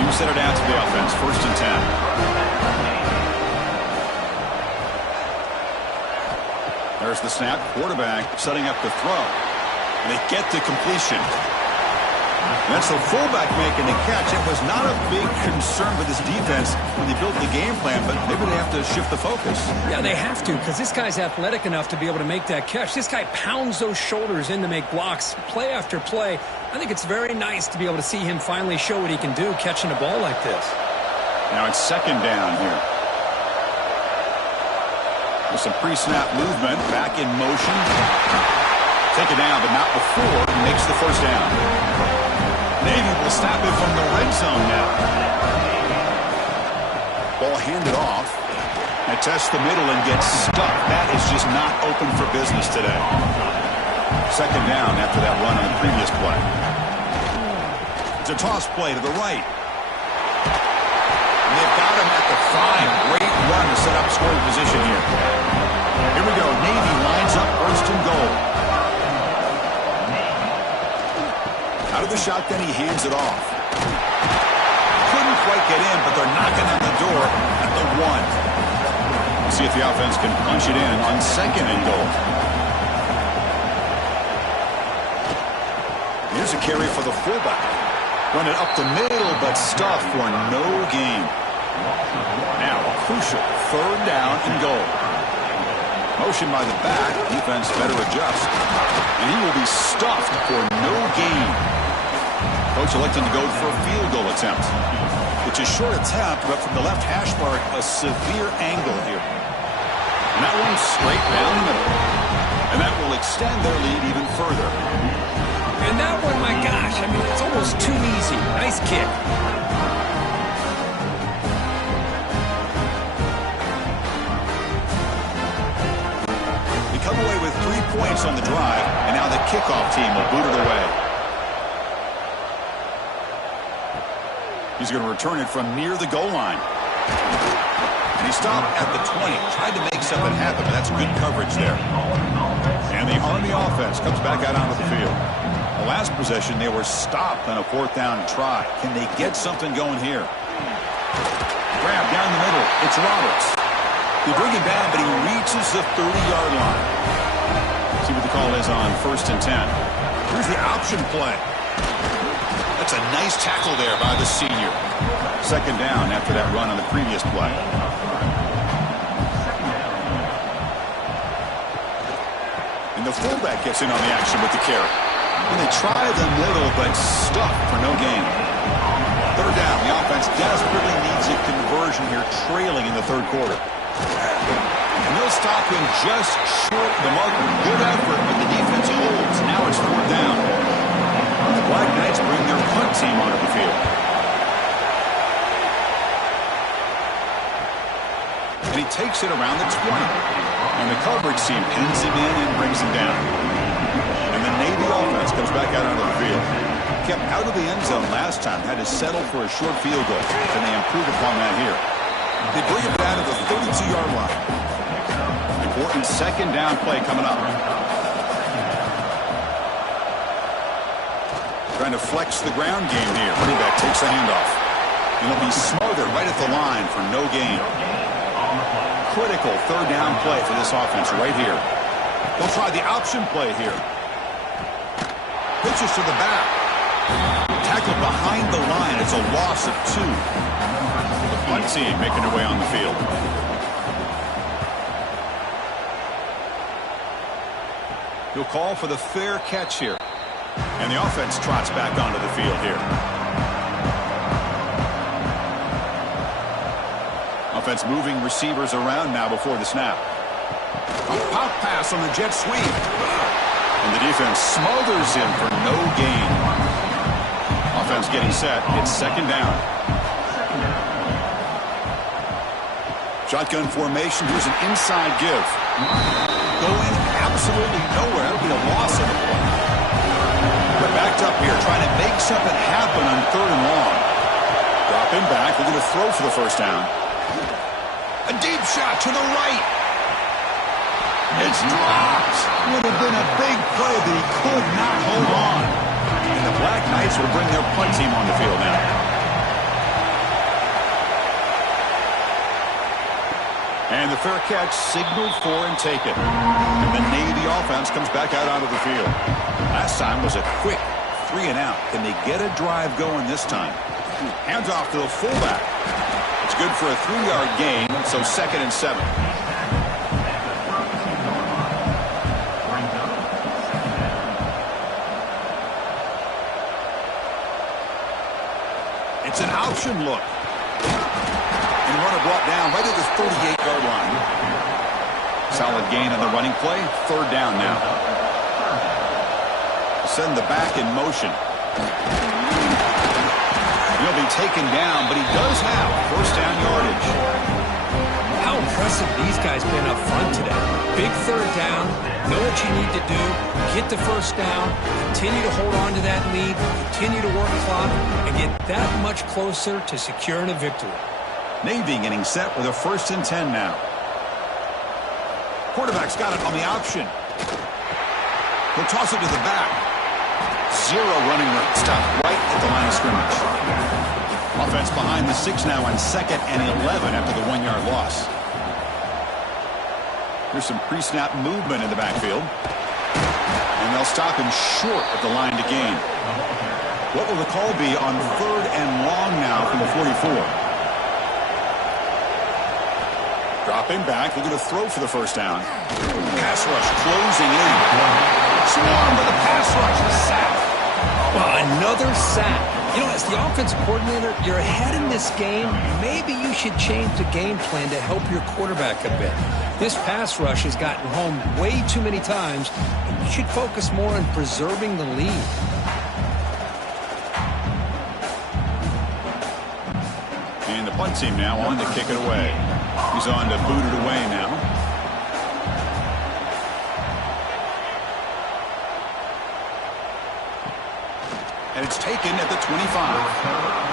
New center down to the offense. 1st and 10. There's the snap. Quarterback setting up the throw. And they get the completion. And that's the fullback making the catch. It was not a big concern for this defense when they built the game plan, but maybe they have to shift the focus. Yeah, they have to, because this guy's athletic enough to be able to make that catch. This guy pounds those shoulders in to make blocks play after play. I think it's very nice to be able to see him finally show what he can do catching a ball like this. Now it's 2nd down here. With some pre-snap movement, back in motion. Take it down, but not before he makes the 1st down. Navy will snap it from the red zone now. Ball handed off. They test the middle and get stuck. That is just not open for business today. 2nd down after that run on the previous play. It's a toss play to the right. And they've got him at the 5. Great run to set up scoring position here. Here we go. Navy lines up 1st and goal. Out of the shotgun, he hands it off. Couldn't quite get in, but they're knocking on the door at the 1. We'll see if the offense can punch it in on 2nd and goal. Here's a carry for the fullback. Run it up the middle, but stuffed for no gain. Now a crucial 3rd down and goal. Motion by the back. Defense better adjust. And he will be stuffed for no gain. Coach electing to go for a field goal attempt. It's a short attempt, but from the left hash mark, a severe angle here. And that one's straight down the middle. And that will extend their lead even further. And that one, my gosh, I mean, it's almost too easy. Nice kick. They come away with 3 points on the drive, and now the kickoff team will boot it away. He's going to return it from near the goal line. And he stopped at the 20. Tried to make something happen, but that's good coverage there. And the Army offense comes back out onto the field. The last possession, they were stopped on a 4th down try. Can they get something going here? Grab down the middle. It's Roberts. They bring him down, but he reaches the 30-yard line. See what the call is on 1st and 10. Here's the option play. That's a nice tackle there by the senior. Second down after that run on the previous play. And the fullback gets in on the action with the carry. And they try the middle, but stuck for no gain. Third down. The offense desperately needs a conversion here, trailing in the third quarter. And they'll stop him just short of the marker. Good effort, but the defense holds. Now it's fourth down. The Black Knights bring their punt team onto the field. And he takes it around the 20. And the coverage team pins him in and brings him down. And the Navy offense comes back out onto the field. Kept out of the end zone last time, had to settle for a short field goal. And they improved upon that here. They bring it down to the 32-yard line. Important second down play coming up. Trying to flex the ground game here. Running back takes the handoff. And it'll be smothered right at the line for no gain. Critical third down play for this offense right here. They'll try the option play here. Pitches to the back. Tackled behind the line. It's a loss of 2. The punt team making their way on the field. He'll call for the fair catch here. And the offense trots back onto the field here. Offense moving receivers around now before the snap. A pop pass on the jet sweep. And the defense smothers him for no gain. Offense getting set. It's second down. Shotgun formation. Here's an inside give. Going absolutely nowhere. That'll be a loss of the play. But backed up here, trying to make something happen on third and long. Dropping back. They're going to throw for the first down. A deep shot to the right. It's dropped. Would have been a big play, but he could not hold on. And the Black Knights will bring their punt team on the field now. And the fair catch signaled for and taken. And the Navy offense comes back out onto the field. Last time was a quick 3 and out. Can they get a drive going this time? Hands off to the fullback. It's good for a 3-yard gain, so second and 7. It's an option look. And runner brought down right at the 38-yard line. Solid gain on the running play. Third down now. Send the back in motion. He'll be taken down, but he does have first down yardage. How impressive these guys been up front today. Big third down. Know what you need to do. Get the first down. Continue to hold on to that lead. Continue to work clock and get that much closer to securing a victory. Navy getting set with a first and 10 now. Quarterback's got it on the option. He'll toss it to the back. 0 running room. Stop right at the line of scrimmage. Offense behind the 6 now on second and 11 after the 1-yard loss. There's some pre-snap movement in the backfield. And they'll stop him short of the line to gain. What will the call be on third and long now from the 44? Dropping back. They're going to throw for the first down. Pass rush closing in. Swarm with a pass rush. A sack. Well, another sack. You know, as the offensive coordinator, you're ahead in this game. Maybe you should change the game plan to help your quarterback a bit. This pass rush has gotten home way too many times. And you should focus more on preserving the lead. And the punt team now on to kick it away. He's on to boot it away now. And it's taken at the 25.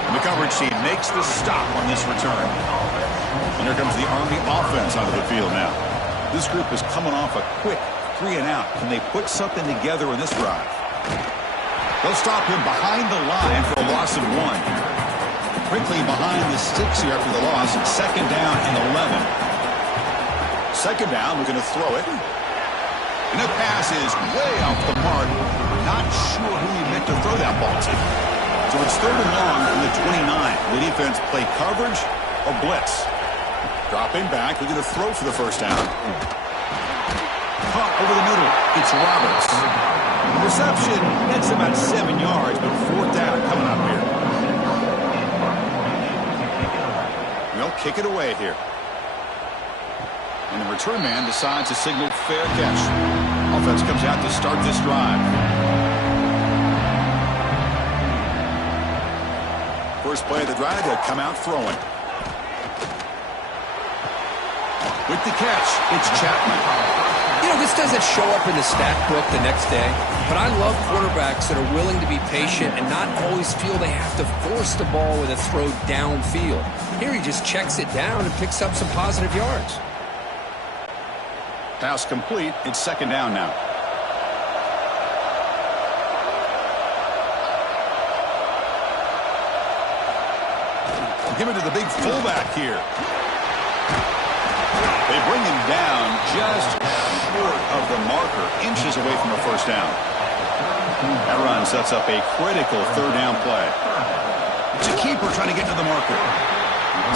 And the coverage team makes the stop on this return. And here comes the Army offense onto the field now. This group is coming off a quick 3 and out. Can they put something together in this drive? They'll stop him behind the line for a loss of 1. Quickly behind the 6 here after the loss. Second down and 11. Second down, we're going to throw it. And the pass is way off the mark. Not sure who he meant to throw that ball to. So it's 3rd and long from the 29. The defense play coverage or blitz. Dropping back, looking to throw for the first down. Caught over the middle. It's Roberts. Reception, that's about 7 yards, but 4th down coming up here. They'll kick it away here. And the return man decides to signal fair catch. Offense comes out to start this drive. First play of the drive, they'll come out throwing. With the catch, it's Chapman. You know, this doesn't show up in the stat book the next day, but I love quarterbacks that are willing to be patient and not always feel they have to force the ball with a throw downfield. Here he just checks it down and picks up some positive yards. Pass complete. It's 2nd down now. Give it to the big fullback here. They bring him down just short of the marker, inches away from a first down. That run sets up a critical 3rd down play. It's a keeper trying to get to the marker.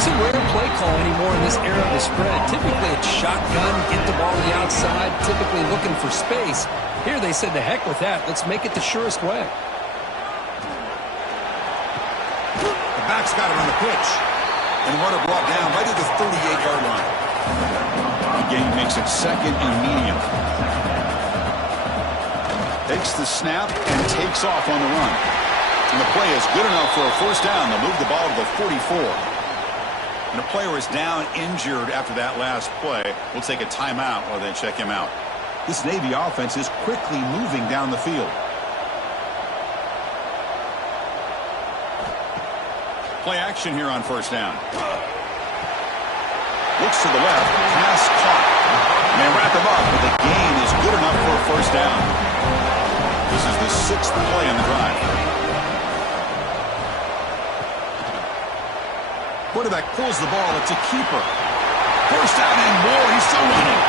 See, rare play call anymore in this era of the spread. Typically it's shotgun, get the ball to the outside, typically looking for space. Here they said, the heck with that. Let's make it the surest way. The back's got it on the pitch. And runner brought down right at the 38-yard line. The game makes it 2nd and medium. Takes the snap and takes off on the run. And the play is good enough for a first down. They'll move the ball to the 44. And a player is down injured after that last play. We'll take a timeout while they check him out. This Navy offense is quickly moving down the field. Play action here on first down. Looks to the left. Pass caught. And they wrap him up, but the gain is good enough for a first down. This is the 6th play on the drive. Quarterback pulls the ball. It's a keeper. First down and more. He's still running.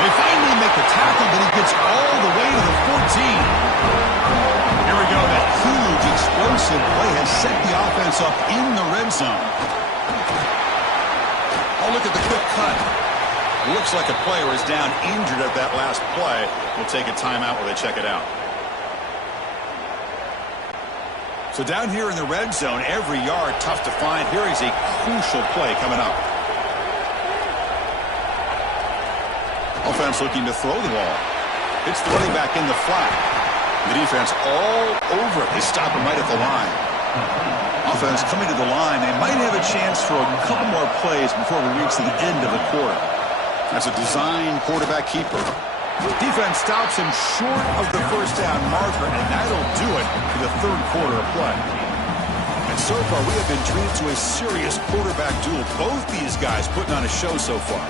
They finally make the tackle, but he gets all the way to the 14. Here we go. That huge, explosive play has set the offense up in the red zone. Oh, look at the quick cut. It looks like a player is down injured at that last play. We'll take a timeout while they check it out. So down here in the red zone, every yard tough to find. Here is a crucial play coming up. Offense looking to throw the ball. It's the running back in the flat. The defense all over it. They stop him right at the line. Offense coming to the line. They might have a chance for a couple more plays before we reach the end of the quarter. That's a design quarterback keeper. Defense stops him short of the first down marker, and that'll do it for the 3rd quarter of play. And so far, we have been treated to a serious quarterback duel. Both these guys putting on a show so far.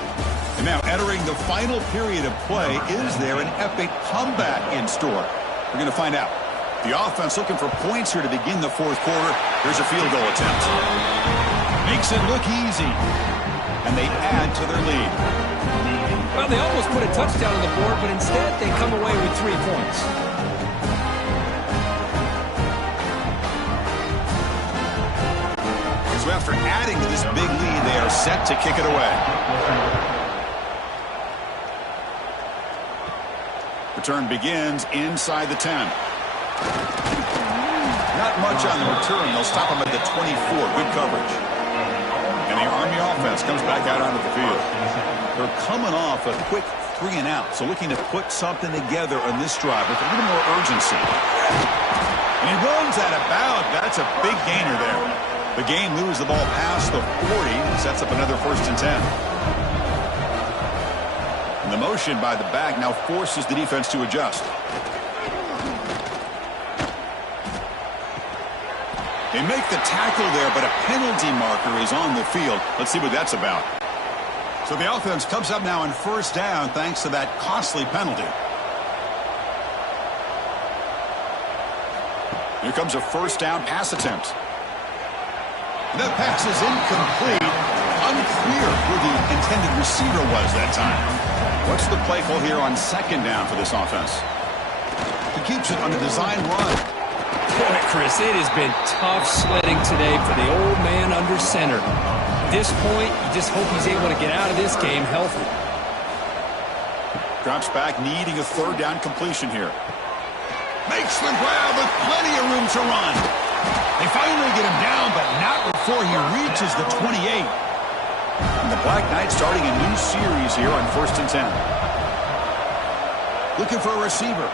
And now entering the final period of play, is there an epic comeback in store? We're going to find out. The offense looking for points here to begin the 4th quarter. Here's a field goal attempt. Makes it look easy. And they add to their lead. Well, they almost put a touchdown on the board, but instead they come away with 3 points. So after adding to this big lead, they are set to kick it away. Return begins inside the 10. Not much on the return. They'll stop him at the 24. Good coverage. And the Army offense comes back out onto the field. They're coming off a quick 3 and out, so looking to put something together on this drive with a little more urgency. And he runs at about. That's a big gainer there. The game moves the ball past the 40, sets up another 1st and 10. And the motion by the back now forces the defense to adjust. They make the tackle there, but a penalty marker is on the field. Let's see what that's about. So the offense comes up now on first down thanks to that costly penalty. Here comes a first down pass attempt. That pass is incomplete. Unclear who the intended receiver was that time. What's the play call here on second down for this offense? He keeps it on the design run. Boy, Chris, it has been tough sledding today for the old man under center. At this point, you just hope he's able to get out of this game healthy. Drops back, needing a third down completion here. Makes the grab with plenty of room to run. They finally get him down, but not before he reaches the 28. And the Black Knights starting a new series here on 1st and 10. Looking for a receiver.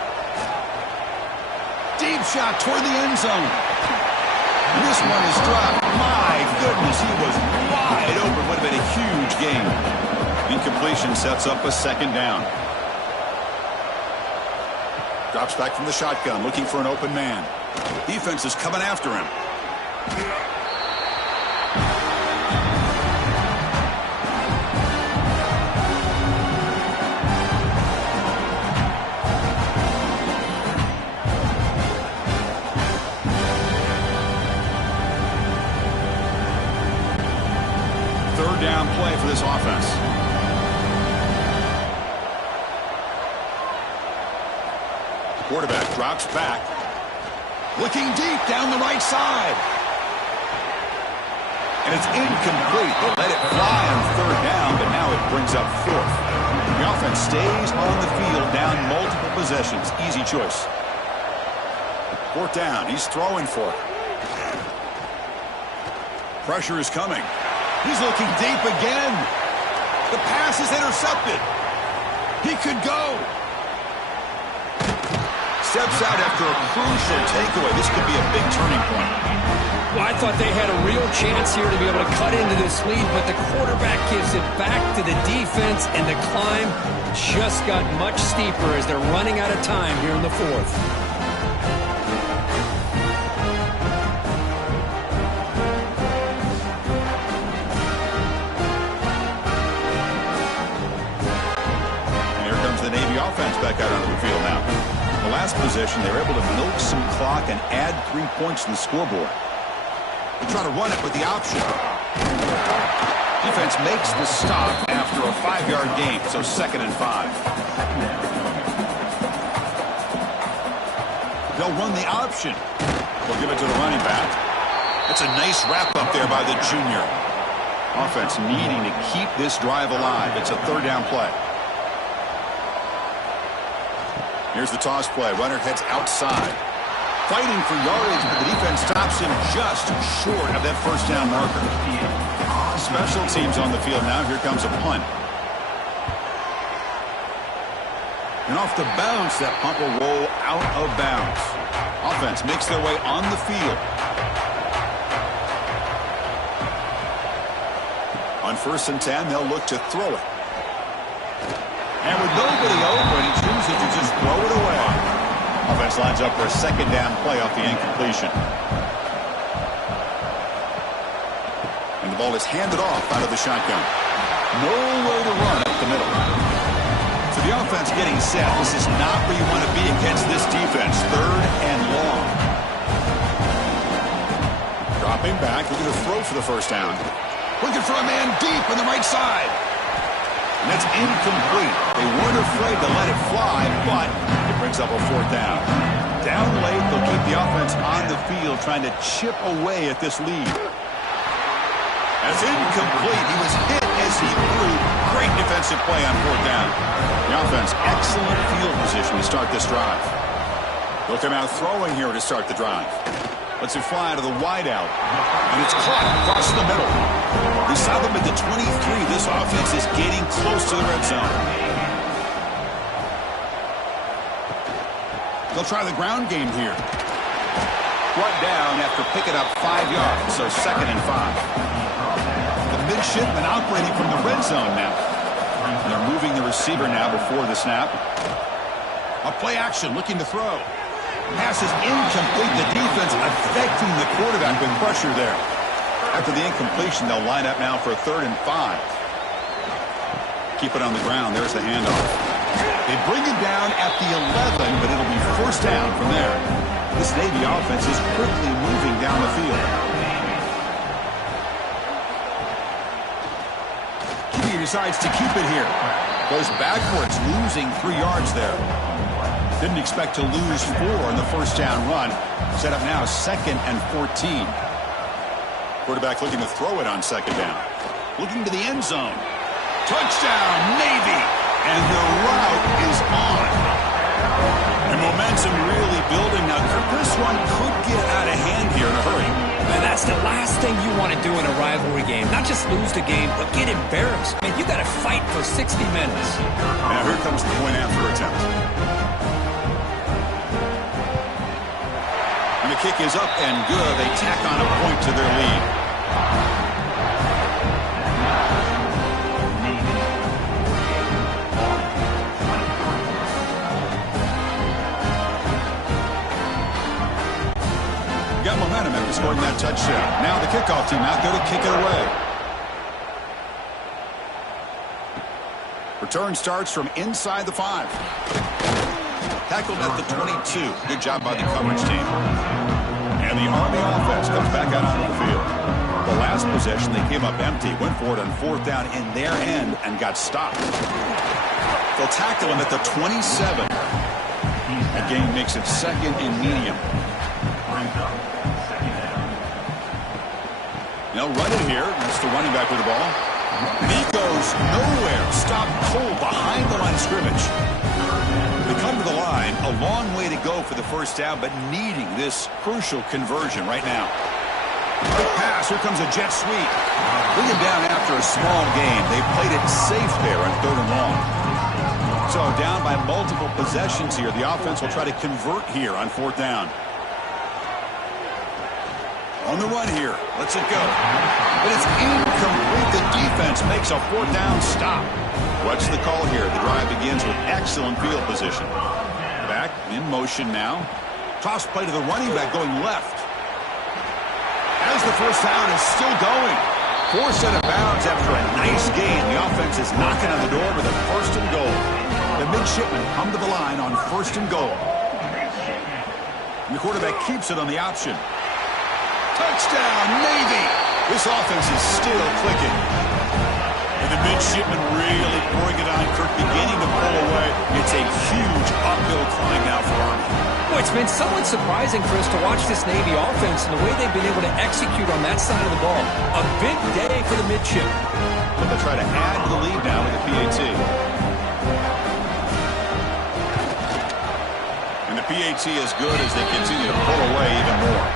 Deep shot toward the end zone. And this one is dropped. My goodness, he was wide open. Would have been a huge game. Incompletion sets up a second down. Drops back from the shotgun, looking for an open man. Defense is coming after him. Third down play for this offense. Quarterback drops back. Looking deep down the right side. And it's incomplete. They let it fly on third down, but now it brings up fourth. The offense stays on the field, down multiple possessions. Easy choice. Fourth down. He's throwing for it. Pressure is coming. He's looking deep again. The pass is intercepted. He could go. Steps out after a crucial takeaway. This could be a big turning point. Well, I thought they had a real chance here to be able to cut into this lead, but the quarterback gives it back to the defense, and the climb just got much steeper as they're running out of time here in the fourth. And here comes the Navy offense back out onto the field now. The last possession, they were able to milk some clock and add 3 points to the scoreboard. They try to run it with the option. Defense makes the stop after a 5-yard gain, so 2nd and 5. They'll run the option. They'll give it to the running back. That's a nice wrap up there by the junior. Offense needing to keep this drive alive. It's a third down play. Here's the toss play. Runner heads outside. Fighting for yardage, but the defense stops him just short of that first down marker. Special teams on the field now. Here comes a punt. And off the bounce, that punt will roll out of bounds. Offense makes their way on the field. On 1st and 10, they'll look to throw it. And with nobody open, he chooses to just throw it away. Offense lines up for a second down play off the incompletion. And the ball is handed off out of the shotgun. Nowhere to run up the middle. So the offense getting set. This is not where you want to be against this defense. Third and long. Dropping back, looking to throw for the first down. Looking for a man deep on the right side. And that's incomplete. They weren't afraid to let it fly, but it brings up a fourth down. Down late, they'll keep the offense on the field, trying to chip away at this lead. That's incomplete. He was hit as he threw. Great defensive play on fourth down. The offense, excellent field position to start this drive. They'll come out throwing here to start the drive. Lets it fly to the wideout. And it's caught across the middle. We saw them at the 23. This offense is getting close to the red zone. They'll try the ground game here. Brought down after picking up 5 yards, so 2nd and 5. The midshipman operating from the red zone now. And they're moving the receiver now before the snap. A play action, looking to throw. Pass is incomplete. The defense affecting the quarterback with pressure there. After the incompletion, they'll line up now for a 3rd and 5. Keep it on the ground. There's the handoff. They bring it down at the 11, but it'll be first down from there. This Navy offense is quickly moving down the field. He decides to keep it here. Goes backwards, losing 3 yards there. Didn't expect to lose 4 in the first down run. Set up now 2nd and 14. Quarterback looking to throw it on 2nd down. Looking to the end zone. Touchdown, Navy! And the route is on. And momentum really building. Now, this one could get out of hand here in a hurry. And that's the last thing you want to do in a rivalry game. Not just lose the game, but get embarrassed. Man, you got to fight for 60 minutes. Now, here comes the point after attempt. And the kick is up and good. They tack on a point to their lead. Got momentum after scoring that touchdown. Now the kickoff team out there to kick it away. Return starts from inside the 5. Tackled at the 22. Good job by the coverage team. And the Army offense comes back out onto the field. The last possession, they came up empty, went for it on 4th down in their end and got stopped. They'll tackle him at the 27. That gain makes it 2nd and medium. They'll run it here. That's the running back with the ball. And he goes nowhere. Stopped cold behind the line of scrimmage. They come to the line. A long way to go for the first down, but needing this crucial conversion right now. Quick pass. Here comes a jet sweep. Bringing down after a small gain. They played it safe there on 3rd and long. So down by multiple possessions here. The offense will try to convert here on 4th down. On the run here. Lets it go. But it's incomplete. The defense makes a 4th down stop. What's the call here? The drive begins with excellent field position. Back in motion now. Toss play to the running back going left. As the first down is still going. 4 set of bounds after a nice gain. The offense is knocking on the door with a 1st and goal. The midshipmen come to the line on 1st and goal. And the quarterback keeps it on the option. Touchdown, Navy! This offense is still clicking. And the midshipmen really pouring it on. Kirk beginning to pull away. It's a huge uphill climb now for Army. Boy, it's been somewhat surprising, Chris, to watch this Navy offense and the way they've been able to execute on that side of the ball. A big day for the midshipmen. But they'll try to add to the lead now with the PAT. And the PAT is good as they continue to pull away even more.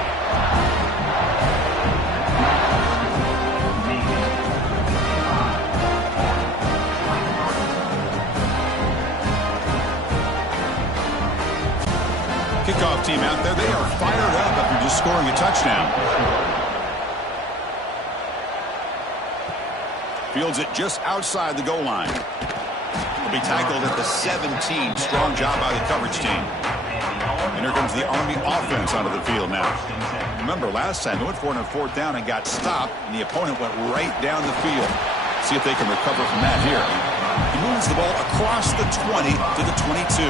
Kickoff team out there. They are fired up after just scoring a touchdown. Fields it just outside the goal line. Will be tackled at the 17. Strong job by the coverage team. And here comes the Army offense onto the field now. Remember, last time they went for it on 4th down and got stopped, and the opponent went right down the field. See if they can recover from that here. He moves the ball across the 20 to the 22.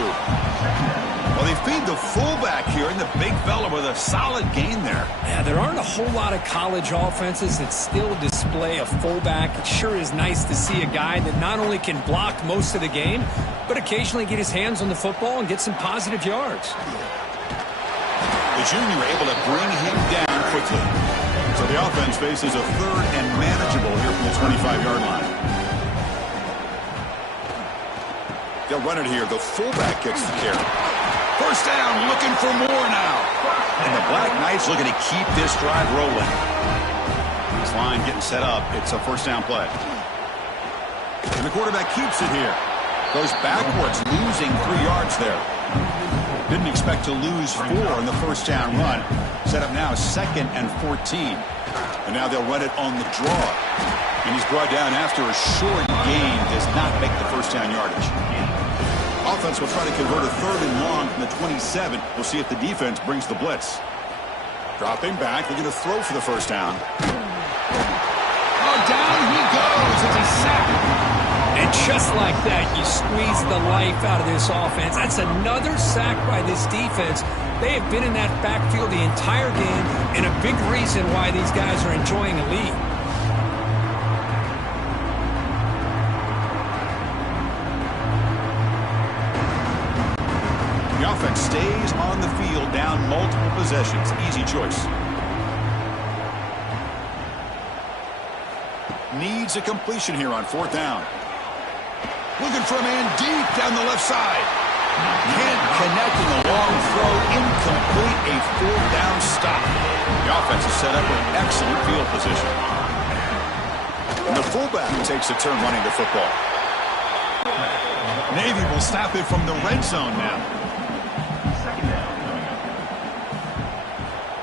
Well, they feed the fullback here, and the big fella with a solid gain there. Yeah, there aren't a whole lot of college offenses that still display a fullback. It sure is nice to see a guy that not only can block most of the game, but occasionally get his hands on the football and get some positive yards. The junior able to bring him down quickly. So the offense faces a 3rd and manageable here from the 25-yard line. They'll run it here. The fullback gets the carry. First down, looking for more now. And the Black Knights looking to keep this drive rolling. This line getting set up. It's a first down play. And the quarterback keeps it here. Goes backwards, losing 3 yards there. Didn't expect to lose 4 in the first down run. Set up now 2nd and 14. And now they'll run it on the draw. And he's brought down after a short gain. Does not make the first down yardage. Offense will try to convert a 3rd and long from the 27. We'll see if the defense brings the blitz. Dropping back, looking to throw for the first down. Oh, down he goes. It's a sack. And just like that, you squeeze the life out of this offense. That's another sack by this defense. They have been in that backfield the entire game, and a big reason why these guys are enjoying a lead. The offense stays on the field, down multiple possessions. Easy choice. Needs a completion here on 4th down. Looking for a man deep down the left side. Can't connect in the long throw. Incomplete. A 4th down stop. The offense is set up with excellent field position. And the fullback takes a turn running the football. Navy will stop it from the red zone now.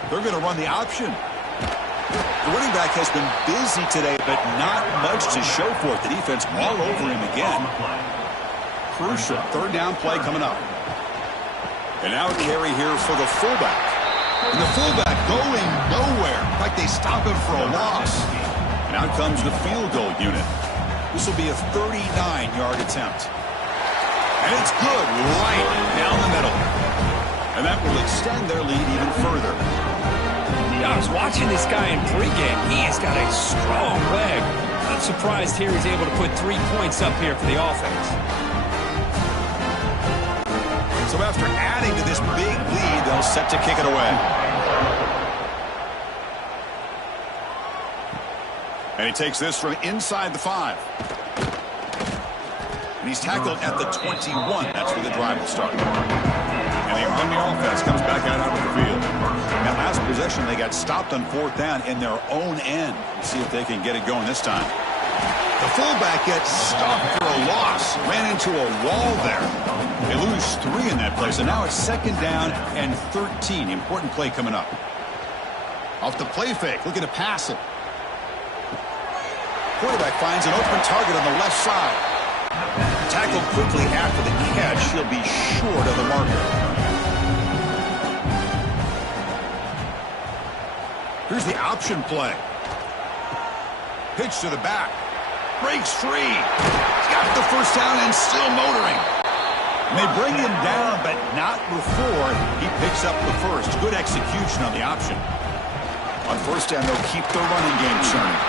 They're going to run the option. The running back has been busy today, but not much to show for it. The defense all over him again. Crucial 3rd down play coming up. And now a carry here for the fullback. And the fullback going nowhere. In fact, they stop him for a loss. And out comes the field goal unit. This will be a 39-yard attempt. And it's good right down the middle. And that will extend their lead even further. Yeah, I was watching this guy in pregame. He has got a strong leg. Not surprised here he's able to put 3 points up here for the offense. So after adding to this big lead, they'll set to kick it away. And he takes this from inside the 5. And he's tackled at the 21. That's where the drive will start. And the Army offense comes back out onto the field. That last possession, they got stopped on 4th down in their own end. Let's see if they can get it going this time. The fullback gets stopped for a loss. Ran into a wall there. They lose 3 in that play, so now it's 2nd down and 13. Important play coming up. Off the play fake, looking to pass it. Quarterback finds an open target on the left side. Tackled quickly after the catch. He'll be short of the marker. Here's the option play. Pitch to the back. Breaks free. He's got the 1st down and still motoring. And they bring him down, but not before he picks up the 1st. Good execution on the option. On 1st down, they'll keep the running game churning.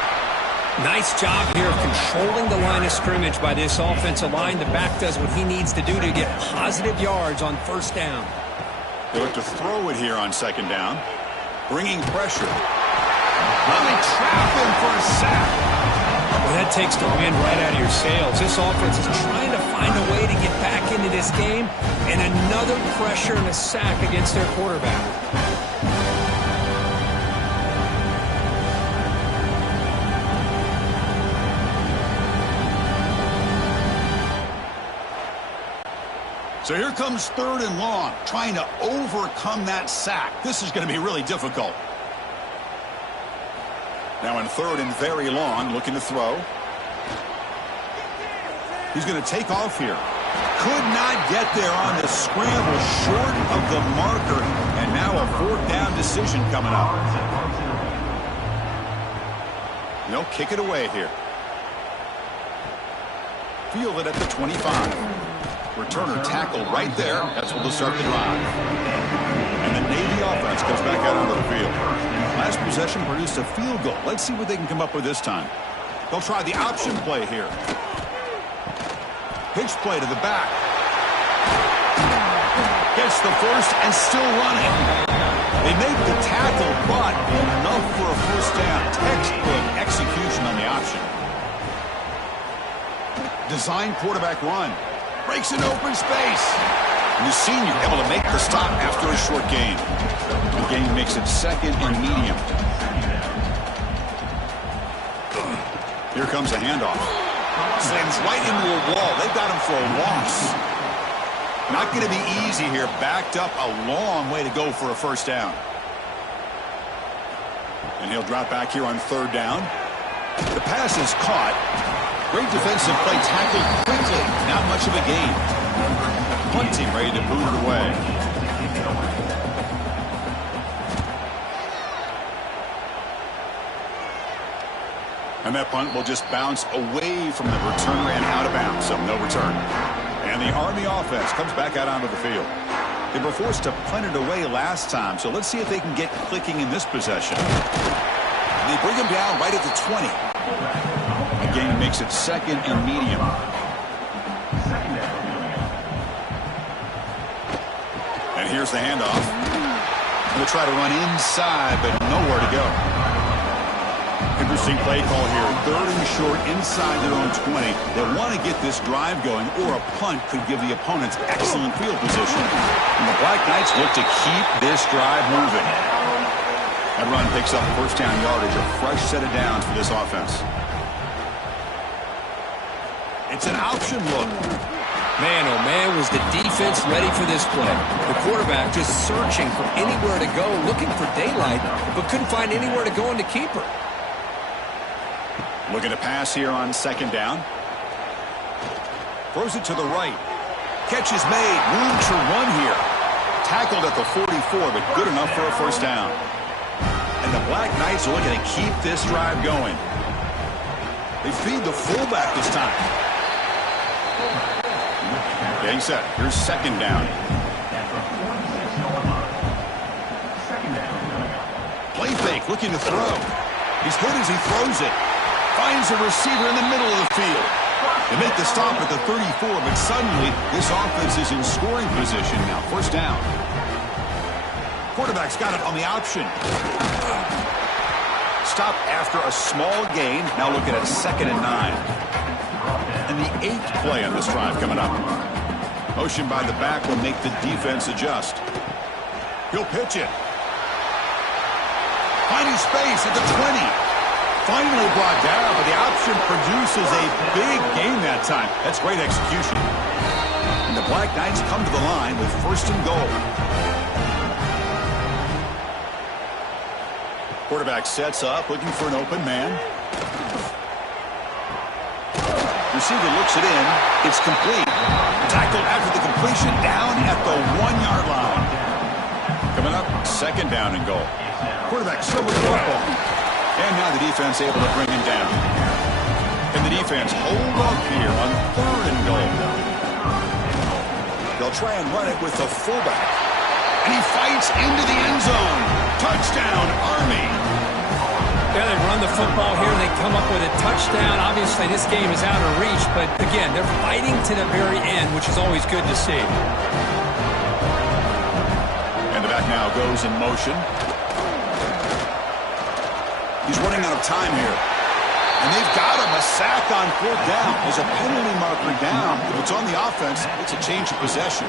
Nice job here of controlling the line of scrimmage by this offensive line. The back does what he needs to do to get positive yards on 1st down. They look to throw it here on 2nd down. Bringing pressure. Well, they trap him for a sack. Well, that takes the wind right out of your sails. This offense is trying to find a way to get back into this game. And another pressure and a sack against their quarterback. So here comes 3rd and long, trying to overcome that sack. This is going to be really difficult. Now in 3rd and very long, looking to throw. He's going to take off here. Could not get there on the scramble, short of the marker. And now a 4th down decision coming up. They'll kick it away here. Fielded at the 25. Returner tackled right there. That's where they'll start the drive. And the Navy offense comes back out onto the field. Last possession produced a field goal. Let's see what they can come up with this time. They'll try the option play here. Pitch play to the back. Gets the 1st and still running. They make the tackle, but enough for a 1st down. Textbook execution on the option. Design quarterback run. Breaks an open space. And the senior able to make the stop after a short gain. The game makes it 2nd and medium. Here comes a handoff. Slams right into a wall. They've got him for a loss. Not going to be easy here. Backed up a long way to go for a 1st down. And he'll drop back here on 3rd down. The pass is caught. Great defensive play, tackled quickly. Not much of a gain. Punt team ready to boot it away. And that punt will just bounce away from the returner and out of bounds, so no return. And the Army offense comes back out onto the field. They were forced to punt it away last time, so let's see if they can get clicking in this possession. They bring him down right at the 20. The game makes it 2nd and medium. here's the handoff. Going to try to run inside, but nowhere to go. Interesting play call here. 3rd and short inside their own 20. They want to get this drive going, or a punt could give the opponents excellent field position. And the Black Knights look to keep this drive moving. That run picks up first down yardage, a fresh set of downs for this offense. It's an option look. Man, oh man, was the defense ready for this play. The quarterback just searching for anywhere to go, looking for daylight, but couldn't find anywhere to go in the keeper. Looking to pass here on 2nd down. Throws it to the right. Catch is made. Room to run here. Tackled at the 44, but good enough for a first down. And the Black Knights are looking to keep this drive going. They feed the fullback this time. Getting set. Here's 2nd down. Play fake, looking to throw. He's hit as he throws it. Finds a receiver in the middle of the field. They make the stop at the 34, but suddenly this offense is in scoring position now. First down. Quarterback's got it on the option. Stop after a small gain. Now looking at 2nd and 9. And the 8th play on this drive coming up. Motion by the back will make the defense adjust. He'll pitch it. Finding space at the 20. Finally brought down, but the option produces a big gain that time. That's great execution. And the Black Knights come to the line with 1st and goal. Quarterback sets up, looking for an open man. Receiver looks it in. It's complete. Tackled after the completion, down at the 1-yard line. Coming up, 2nd down and goal. Quarterback still with the football. And now the defense able to bring him down. And the defense hold up here on 3rd and goal. They'll try and run it with the fullback. And he fights into the end zone. Touchdown, Army. Yeah, they run the football here. They come up with a touchdown. Obviously, this game is out of reach, but again, they're fighting to the very end, which is always good to see. And the back now goes in motion. He's running out of time here. And they've got him. A sack on 4th down. There's a penalty marker down. If it's on the offense, it's a change of possession.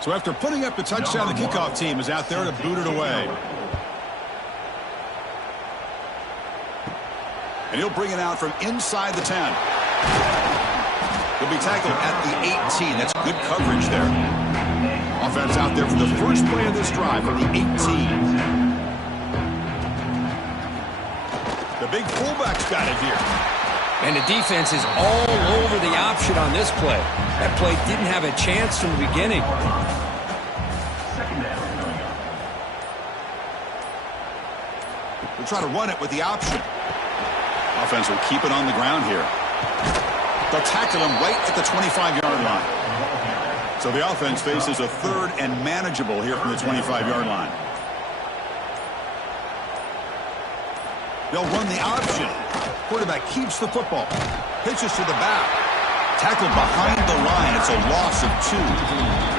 So after putting up the touchdown, the kickoff team is out there to boot it away. And he'll bring it out from inside the 10. He'll be tackled at the 18. That's good coverage there. Offense out there for the first play of this drive from the 18. The big fullback's got it here. And the defense is all over the option on this play. That play didn't have a chance from the beginning. We'll try to run it with the option. Offense will keep it on the ground here. They'll tackle him right at the 25-yard line. So the offense faces a 3rd and manageable here from the 25-yard line. They'll run the option. Quarterback keeps the football. Pitches to the back. Tackled behind the line. It's a loss of 2.